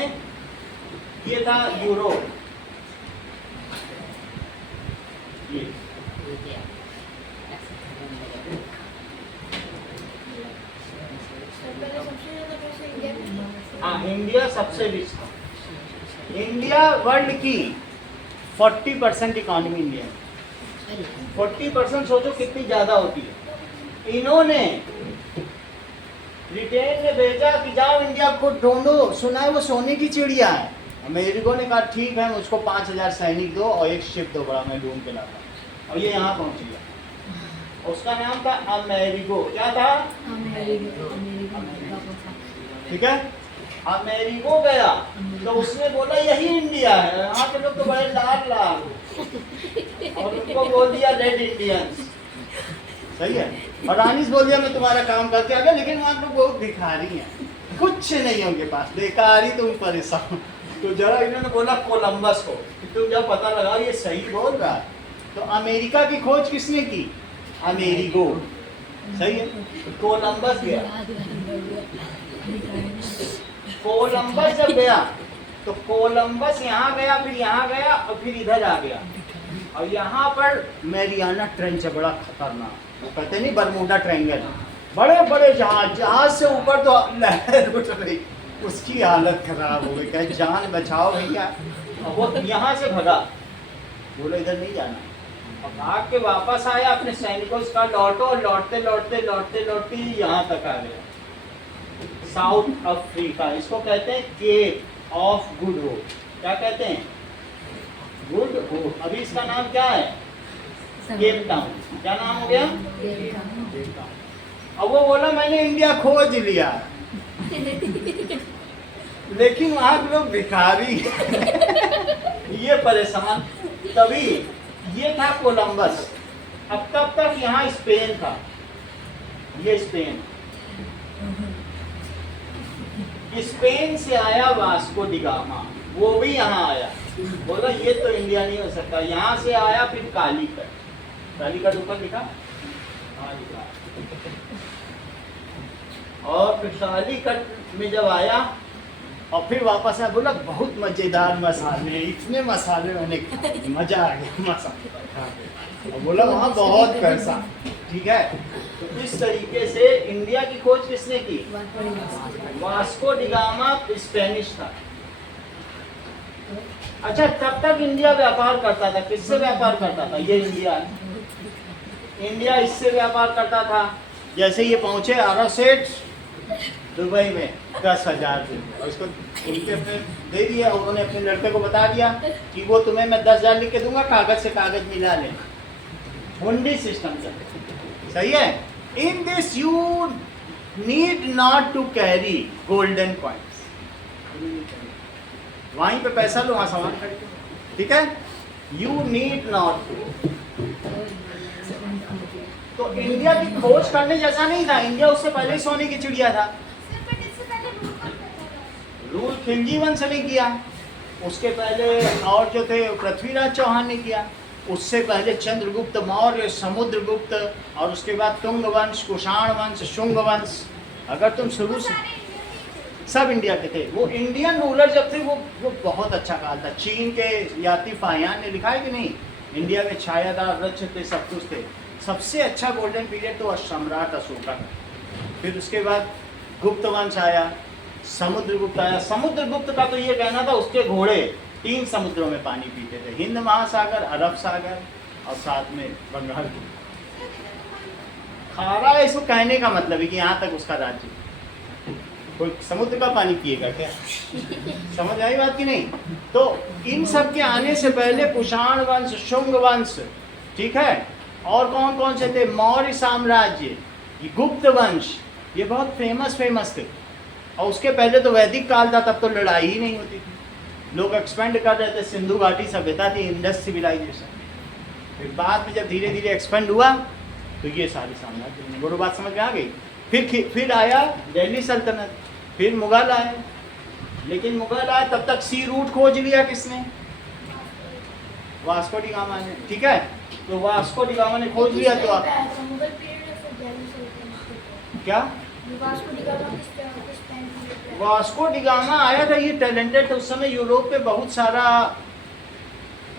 ये था यूरोप, ये हाँ इंडिया सबसे रिच था। इंडिया वर्ल्ड की 40% इकॉनमी इंडिया में, 40% सोचो कितनी ज़्यादा होती है। इन्होंने ब्रिटेन ने भेजा कि जाओ इंडिया को ढूंढो, सुना है वो सोने की चिड़िया है। अमेरिका ने कहा ठीक है, मुझको 5,000 सैनिक दो और एक शिप दो बड़ा, मैं ढूंढ के लाता, और ये यहाँ पहुँच गया। उसका नाम था अमेरिको, क्या था? ठीक है, अमेरिको गया तो उसने बोला यही इंडिया है, यहाँ के लोग तो बड़े लाल लाल, और उनको बोल दिया रेड इंडियंस, सही है। और रानीस बोल दिया मैं तुम्हारा काम करके आ गया, लेकिन वहाँ लोग बहुत भिखारी हैं, कुछ नहीं है उनके पास, बेकारी, तुम परेशान। तो जरा इन्होंने बोला कोलंबस को कि तुम जब पता लगाओ ये सही बोल रहा है। तो अमेरिका की खोज किसने की? अमेरिको, सही है। कोलंबस गया, कोलंबस जब गया तो कोलंबस यहाँ गया, फिर यहाँ गया और फिर इधर आ गया, और यहाँ पर मैरियाना ट्रेंच है, बड़ा खतरनाक, वो कहते नहीं बरमूडा ट्रायंगल, बड़े बड़े जहाज, जहाज से ऊपर तो लहर उठ रही, उसकी हालत खराब हो गई, कहे जान बचाओ भैया। और वो यहाँ से भगा, बोला इधर नहीं जाना, और भाग के वापस आया अपने सैनिकों का, लौटो, लौटते लौटते लौटते लौटते यहाँ तक आ गया, साउथ अफ्रीका। इसको कहते हैं केप ऑफ गुड होप। क्या कहते हैं? Good hope. अभी इसका नाम क्या है? Cape Town. क्या नाम हो गया? Cape Town. अब वो बोला मैंने इंडिया खोज लिया, लेकिन वहां के लोग भिखारी ये परेशान। तभी ये था कोलंबस। अब तब तक यहाँ स्पेन था, ये स्पेन, स्पेन से आया वास्को डी गामा, वो भी यहाँ आया, बोला ये तो इंडिया नहीं हो सकता, यहाँ से आया फिर कालीकट, कालीकट ऊपर लिखा, और फिर कालीकट में जब आया और फिर वापस आया, बोला बहुत मजेदार मसाले, इतने मसाले मैंने खाए, मजा आ गया मसाले, और बोला वहाँ बहुत पैसा, ठीक है। तो इस तरीके से इंडिया की खोज किसने की? वास्को डी गामा स्पेनिश था। अच्छा, तब तक इंडिया व्यापार करता था, किससे व्यापार करता था? ये इंडिया इससे व्यापार करता था। जैसे ये पहुंचे अरब सेठ दुबई में 10,000 दिन, और इसको उनके अपने दे दिया, उन्होंने अपने लड़के को बता दिया कि वो तुम्हें मैं 10,000 लिख के दूंगा, कागज से कागज मिला ले। हुंडी सिस्टम चलता, सही है। In this you need not to carry golden coins, वहीं पे पैसा लो, वहाँ सामान खरीदो, ठीक है। You need not to. तो इंडिया की खोज करने जैसा नहीं था, इंडिया उससे पहले ही सोने की चिड़िया था। रूल खिलजी वंश ने किया, उसके पहले और जो थे पृथ्वीराज चौहान ने किया, उससे पहले चंद्रगुप्त मौर्य, समुद्रगुप्त, और उसके बाद तुंग वंश, कुषाण वंश, शुंग वंश। अगर तुम शुरू से सब इंडिया के थे। वो इंडियन रूलर जब थे वो बहुत अच्छा काल था। चीन के याति फाहियान ने लिखा है कि नहीं, इंडिया में छायादार वृक्ष थे, सब कुछ थे। सबसे अच्छा गोल्डन पीरियड तो सम्राट अशोका का। फिर उसके बाद गुप्त वंश आया, समुद्रगुप्त आया। समुद्रगुप्त का तो ये कहना था उसके घोड़े 3 समुद्रों में पानी पीते थे, हिंद महासागर, अरब सागर और साथ में बंगाल की खारा। इसको कहने का मतलब है कि यहाँ तक उसका राज्य। कोई समुद्र का पानी पिएगा क्या? समझ आई बात की नहीं? तो इन सब के आने से पहले कुषाण वंश, शुंग वंश, ठीक है, और कौन कौन से थे? मौर्य साम्राज्य, गुप्त वंश, ये बहुत फेमस थे। और उसके पहले तो वैदिक काल था, तब तो लड़ाई ही नहीं होती थी, लोग एक्सपेंड कर रहे थे। सिंधु घाटी सभ्यता थी, इंडस सिविलाइजेशन। फिर बाद में जब धीरे धीरे एक्सपेंड हुआ तो ये सारी साम्राज्य, बोलो बात समझ में आ गई। फिर आया दिल्ली सल्तनत, फिर मुगल आए। लेकिन मुगल आए तब तक सी रूट खोज लिया किसने? वास्को डी गामा ने, ठीक है। तो वास्को डी गामा ने खोज लिया तो आप क्या? वास्को डी गामा आया था, ये टैलेंटेड था। उस समय यूरोप पे बहुत सारा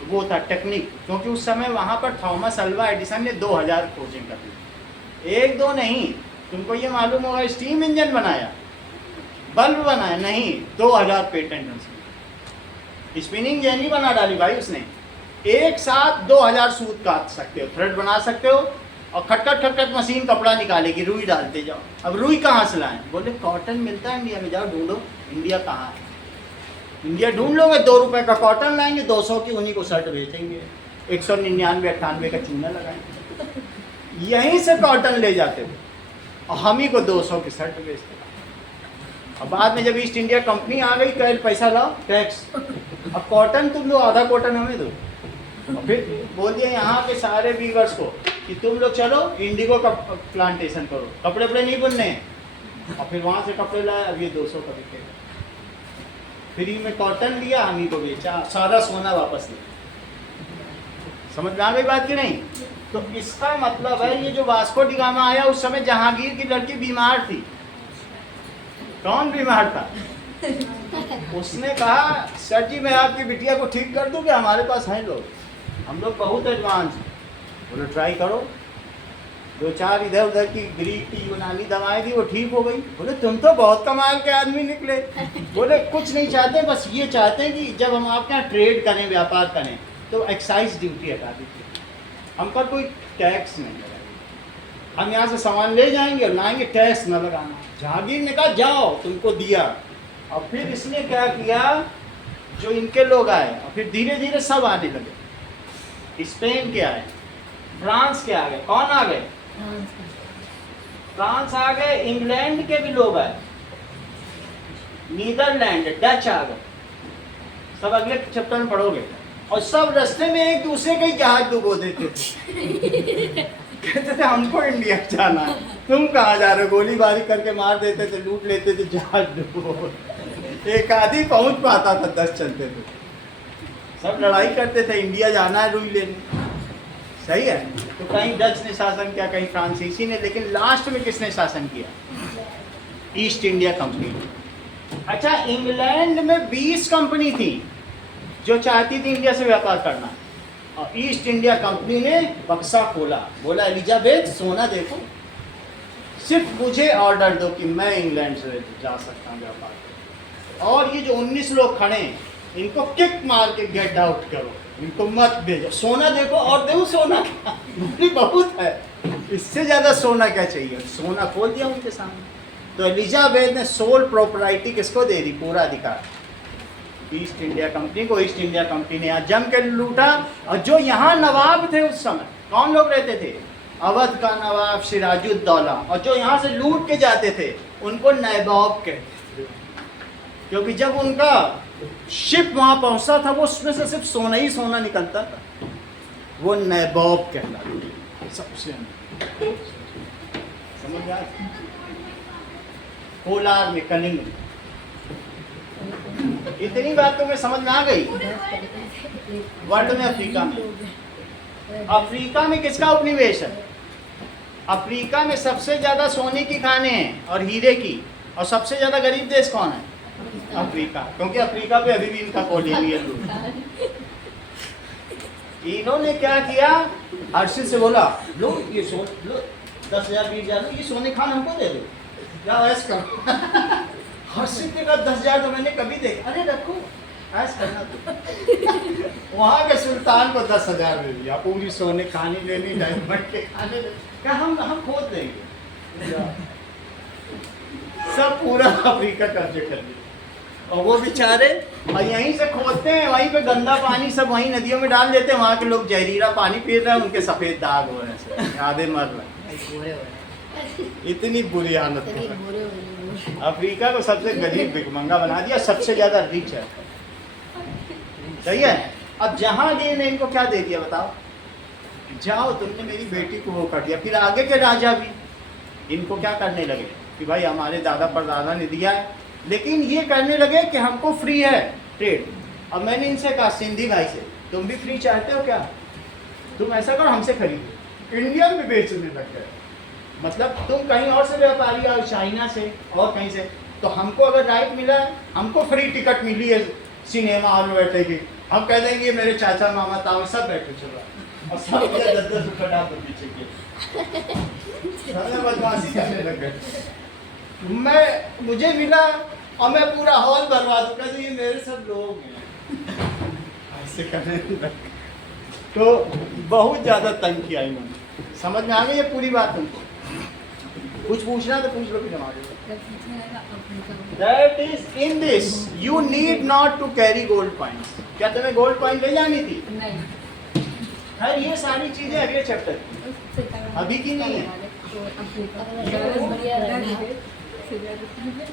वो था टेक्निक, क्योंकि उस समय वहाँ पर थॉमस अल्वा एडिसन ने 2000 खोजें कर दी। 1-2 नहीं, तुमको ये मालूम होगा, स्टीम इंजन बनाया, बल्ब बनाया, नहीं 2000 पेटेंट उसने। स्पिनिंग जेनी बना डाली भाई उसने। एक साथ 2000 सूत काट सकते हो, थ्रेड बना सकते हो, और खटखट मशीन कपड़ा निकालेगी, रुई डालते जाओ। अब रुई कहाँ से लाएं? बोले कॉटन मिलता है इंडिया में, जाओ ढूंढो। इंडिया कहाँ है? इंडिया ढूंढ लोगे, 2 रुपए का कॉटन लाएंगे, 200 की उन्हीं को शर्ट बेचेंगे, 199-98 का चूना लगाएंगे। यहीं से कॉटन ले जाते थे और हम ही को 200 की शर्ट बेचते। और बाद में जब ईस्ट इंडिया कंपनी आ गई, कह पैसा लाओ, टैक्स, अब कॉटन तुम लो, आधा कॉटन हमें दो। और फिर बोल दिया यहाँ के सारे वीवर्स को कि तुम लोग चलो इंडिगो का प्लांटेशन करो, कपड़े वपड़े नहीं बुनने। और फिर वहाँ से कपड़े लाए, अब ये 200 का बिकेगा। फ्री में कॉटन लिया, हम ही को बेचा, सारा सोना वापस लिया। समझ में आ गई बात की नहीं? तो इसका मतलब है ये जो वास्को डी गामा आया, उस समय जहांगीर की लड़की बीमार थी। कौन बीमार था? उसने कहा सर जी मैं आपकी बिटिया को ठीक कर दूं क्या? हमारे पास हैं लोग, हम लोग बहुत एडवांस हैं। बोले ट्राई करो। 2-4 इधर उधर की ग्रीक की यूनानी दवाएं दी, वो ठीक हो गई। बोले तुम तो बहुत कमाल के आदमी निकले। बोले कुछ नहीं चाहते, बस ये चाहते हैं कि जब हम आपके यहाँ ट्रेड करें, व्यापार करें, तो एक्साइज ड्यूटी हटा दीजिए, हम पर कोई टैक्स नहीं लगाएंगे, हम यहाँ से सामान ले जाएंगे और लाएंगे, टैक्स न लगाना। जहांगीर ने कहा जाओ, तुमको दिया। और फिर इसने क्या किया, जो इनके लोग आए, और फिर धीरे धीरे सब आने लगे। स्पेन के आए, फ्रांस के आ गए। कौन आ गए? फ्रांस आ गए, इंग्लैंड के भी लोग आए, नीदरलैंड, डच आ गए। सब अगले चैप्टर में पढ़ोगे। और सब रास्ते में एक दूसरे के जहाज डुबो देते थे। कहते थे हमको इंडिया जाना है, तुम कहाँ जा रहे हो? गोलीबारी करके मार देते थे, लूट लेते थे, जहाज डुबो। एक आदि पहुंच पाता था, 10 चलते थे। सब लड़ाई करते थे, इंडिया जाना है रुई लेने। सही है। तो कहीं डच ने शासन किया, कहीं फ्रांसीसी ने, लेकिन लास्ट में किसने शासन किया? East India company. अच्छा, इंग्लैंड में 20 कंपनी थी जो चाहती थी इंडिया से व्यापार करना। और ईस्ट इंडिया कंपनी ने बक्सा खोला, बोला एलिजाबेथ सोना देखो, सिर्फ मुझे ऑर्डर दो कि मैं इंग्लैंड से जा सकता हूँ व्यापार करने। और ये जो 19 लोग खड़े हैं इनको किक मार के गेट आउट करो, इनको मत भेजो, सोना देखो और देखो सोना क्या बहुत है, इससे ज़्यादा सोना क्या चाहिए। सोना खोल दिया उनके सामने। तो एलिजाबेथ ने सोल प्रॉपर्टी किसको दे दी, पूरा अधिकार ईस्ट इंडिया कंपनी को। ईस्ट इंडिया कंपनी ने यहाँ जम के लूटा। और जो यहाँ नवाब थे उस समय, कौन लोग रहते थे, अवध का नवाब सिराजुद्दौला, और जो यहाँ से लूट के जाते थे उनको नैबाब कहते थे, क्योंकि जब उनका शिप वहाँ पहुँचता था वो उसमें से सिर्फ सोना ही सोना निकलता था, वो नैबाब कहलाते सबसे। समझ आया? कोलार में, कलिंग में। इतनी बात तुम्हें समझ में आ गई? वर्ल्ड में अफ्रीका में, अफ्रीका में किसका उपनिवेश है? अफ्रीका में सबसे ज्यादा सोने की खाने हैं और हीरे की, और सबसे ज्यादा गरीब देश कौन है? अफ्रीका, क्योंकि अफ्रीका पे अभी भी इनका कॉलोनियल रूल है। इन्होंने क्या किया, हर्षित से बोला लो ये सोने लो, 10,000 20,000 लो, ये सोने खान हमको दे दो, जाओ ऐस करो। हर्षित ने कहा 10,000 तो मैंने कभी देखा, अरे रखो ऐस करना तो। वहाँ के सुल्तान को 10,000 दे दिया, पूरी सोने खानी लेनी, डायमंड के खाने, क्या हम खोद देंगे, सब पूरा अफ्रीका कब्जे कर लिया। और वो बेचारे और यहीं से खोदते हैं, वहीं पे गंदा पानी सब वहीं नदियों में डाल देते हैं, वहाँ के लोग जहरीला पानी पी रहे हैं, उनके सफेद दाग हो रहे हैं, आधे मर रहे हैं। इतनी बुरी हालत है। अफ्रीका को सबसे गरीब भिखमंगा बना दिया, सबसे ज्यादा रिच है। सही है। अब जहांगीर ने इनको क्या दे दिया बताओ, जाओ तुमने मेरी बेटी को वो कर दिया। फिर आगे के राजा भी इनको क्या करने लगे कि भाई हमारे दादा परदादा ने दिया है, लेकिन ये करने लगे कि हमको फ्री है ट्रेड। अब मैंने इनसे कहा सिंधी भाई से, तुम भी फ्री चाहते हो क्या, तुम ऐसा करो हमसे खरीदो। इंडिया में बेचने लग गए, मतलब तुम कहीं और से व्यापारी आओ, चाइना से और कहीं से, तो हमको अगर राइट मिला है, हमको फ्री टिकट मिली है सिनेमा हॉल में बैठे की, हम कह देंगे मेरे चाचा मामा ताऊ सब बैठे चलो, और सब 10-10 रुपये डाल दो पीछे के, बदमाशी करने लग गए। मुझे मिला और मैं पूरा हॉल भरवा दूंगा, तो ये मेरे सब लोग हैं, ऐसे करने लग। तो बहुत ज़्यादा तंग किया इन्होंने। समझ में आ गई ये पूरी बात तुमको? कुछ पूछना तो पूछ लो, कि जमा दो। That is in this you need not to carry gold coins। क्या तुम्हें गोल्ड कॉइन ले जानी थी? नहीं। खैर ये सारी चीजें अगले चैप्टर, अभी की नहीं है।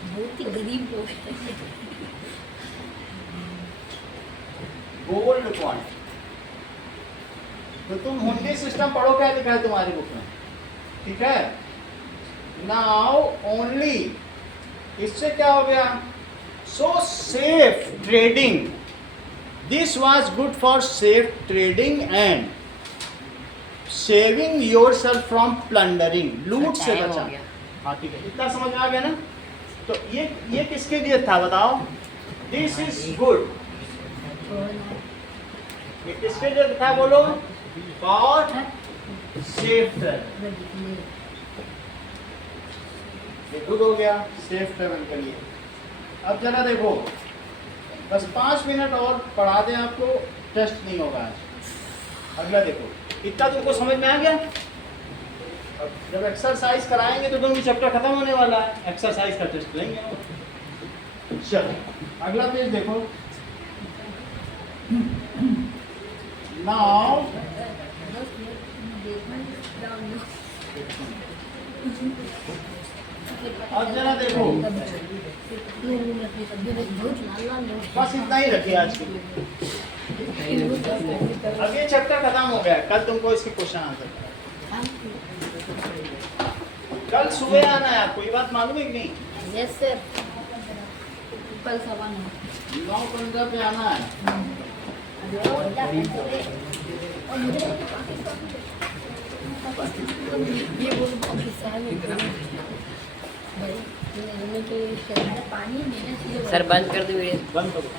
बहुत ही गरीब लोग गोल्ड कॉइन, तो तुम हुंडी सिस्टम पढ़ो, क्या लिखा है तुम्हारी बुक में, ठीक है। नाउ ओनली, इससे क्या हो गया, सो safe trading, this was good for safe trading and saving your self from plundering, लूट से बचा। हाँ ठीक है, इतना समझ में आ गया ना। तो ये किसके लिए था बताओ, दिस इज गुड, ये किसके लिए था बोलो, फॉर सेफ ट्रेवल, ये गुड हो गया सेफ ट्रेवल के लिए। अब जरा देखो, बस 5 मिनट और पढ़ा दें आपको, टेस्ट नहीं होगा आज। अगला देखो, इतना तुमको समझ में आ गया। अब जब एक्सरसाइज कराएंगे तो तुम चैप्टर खत्म होने वाला है, एक्सरसाइज का टेस्ट लेंगे। चलो अगला पेज देखो। नाउ अब जरा देखो, बस इतना ही रखिए आज के लिए। अब ये चैप्टर खत्म हो गया, कल तुमको इसके क्वेश्चन आंसर कल सुबह आना है आपको, ये बात मालूम है कि नहीं? यस सर, कल सवा 9:15 पे आना है। ये बोल पानी देना चाहिए सर बंद कर दो वीडियो। बंद करो।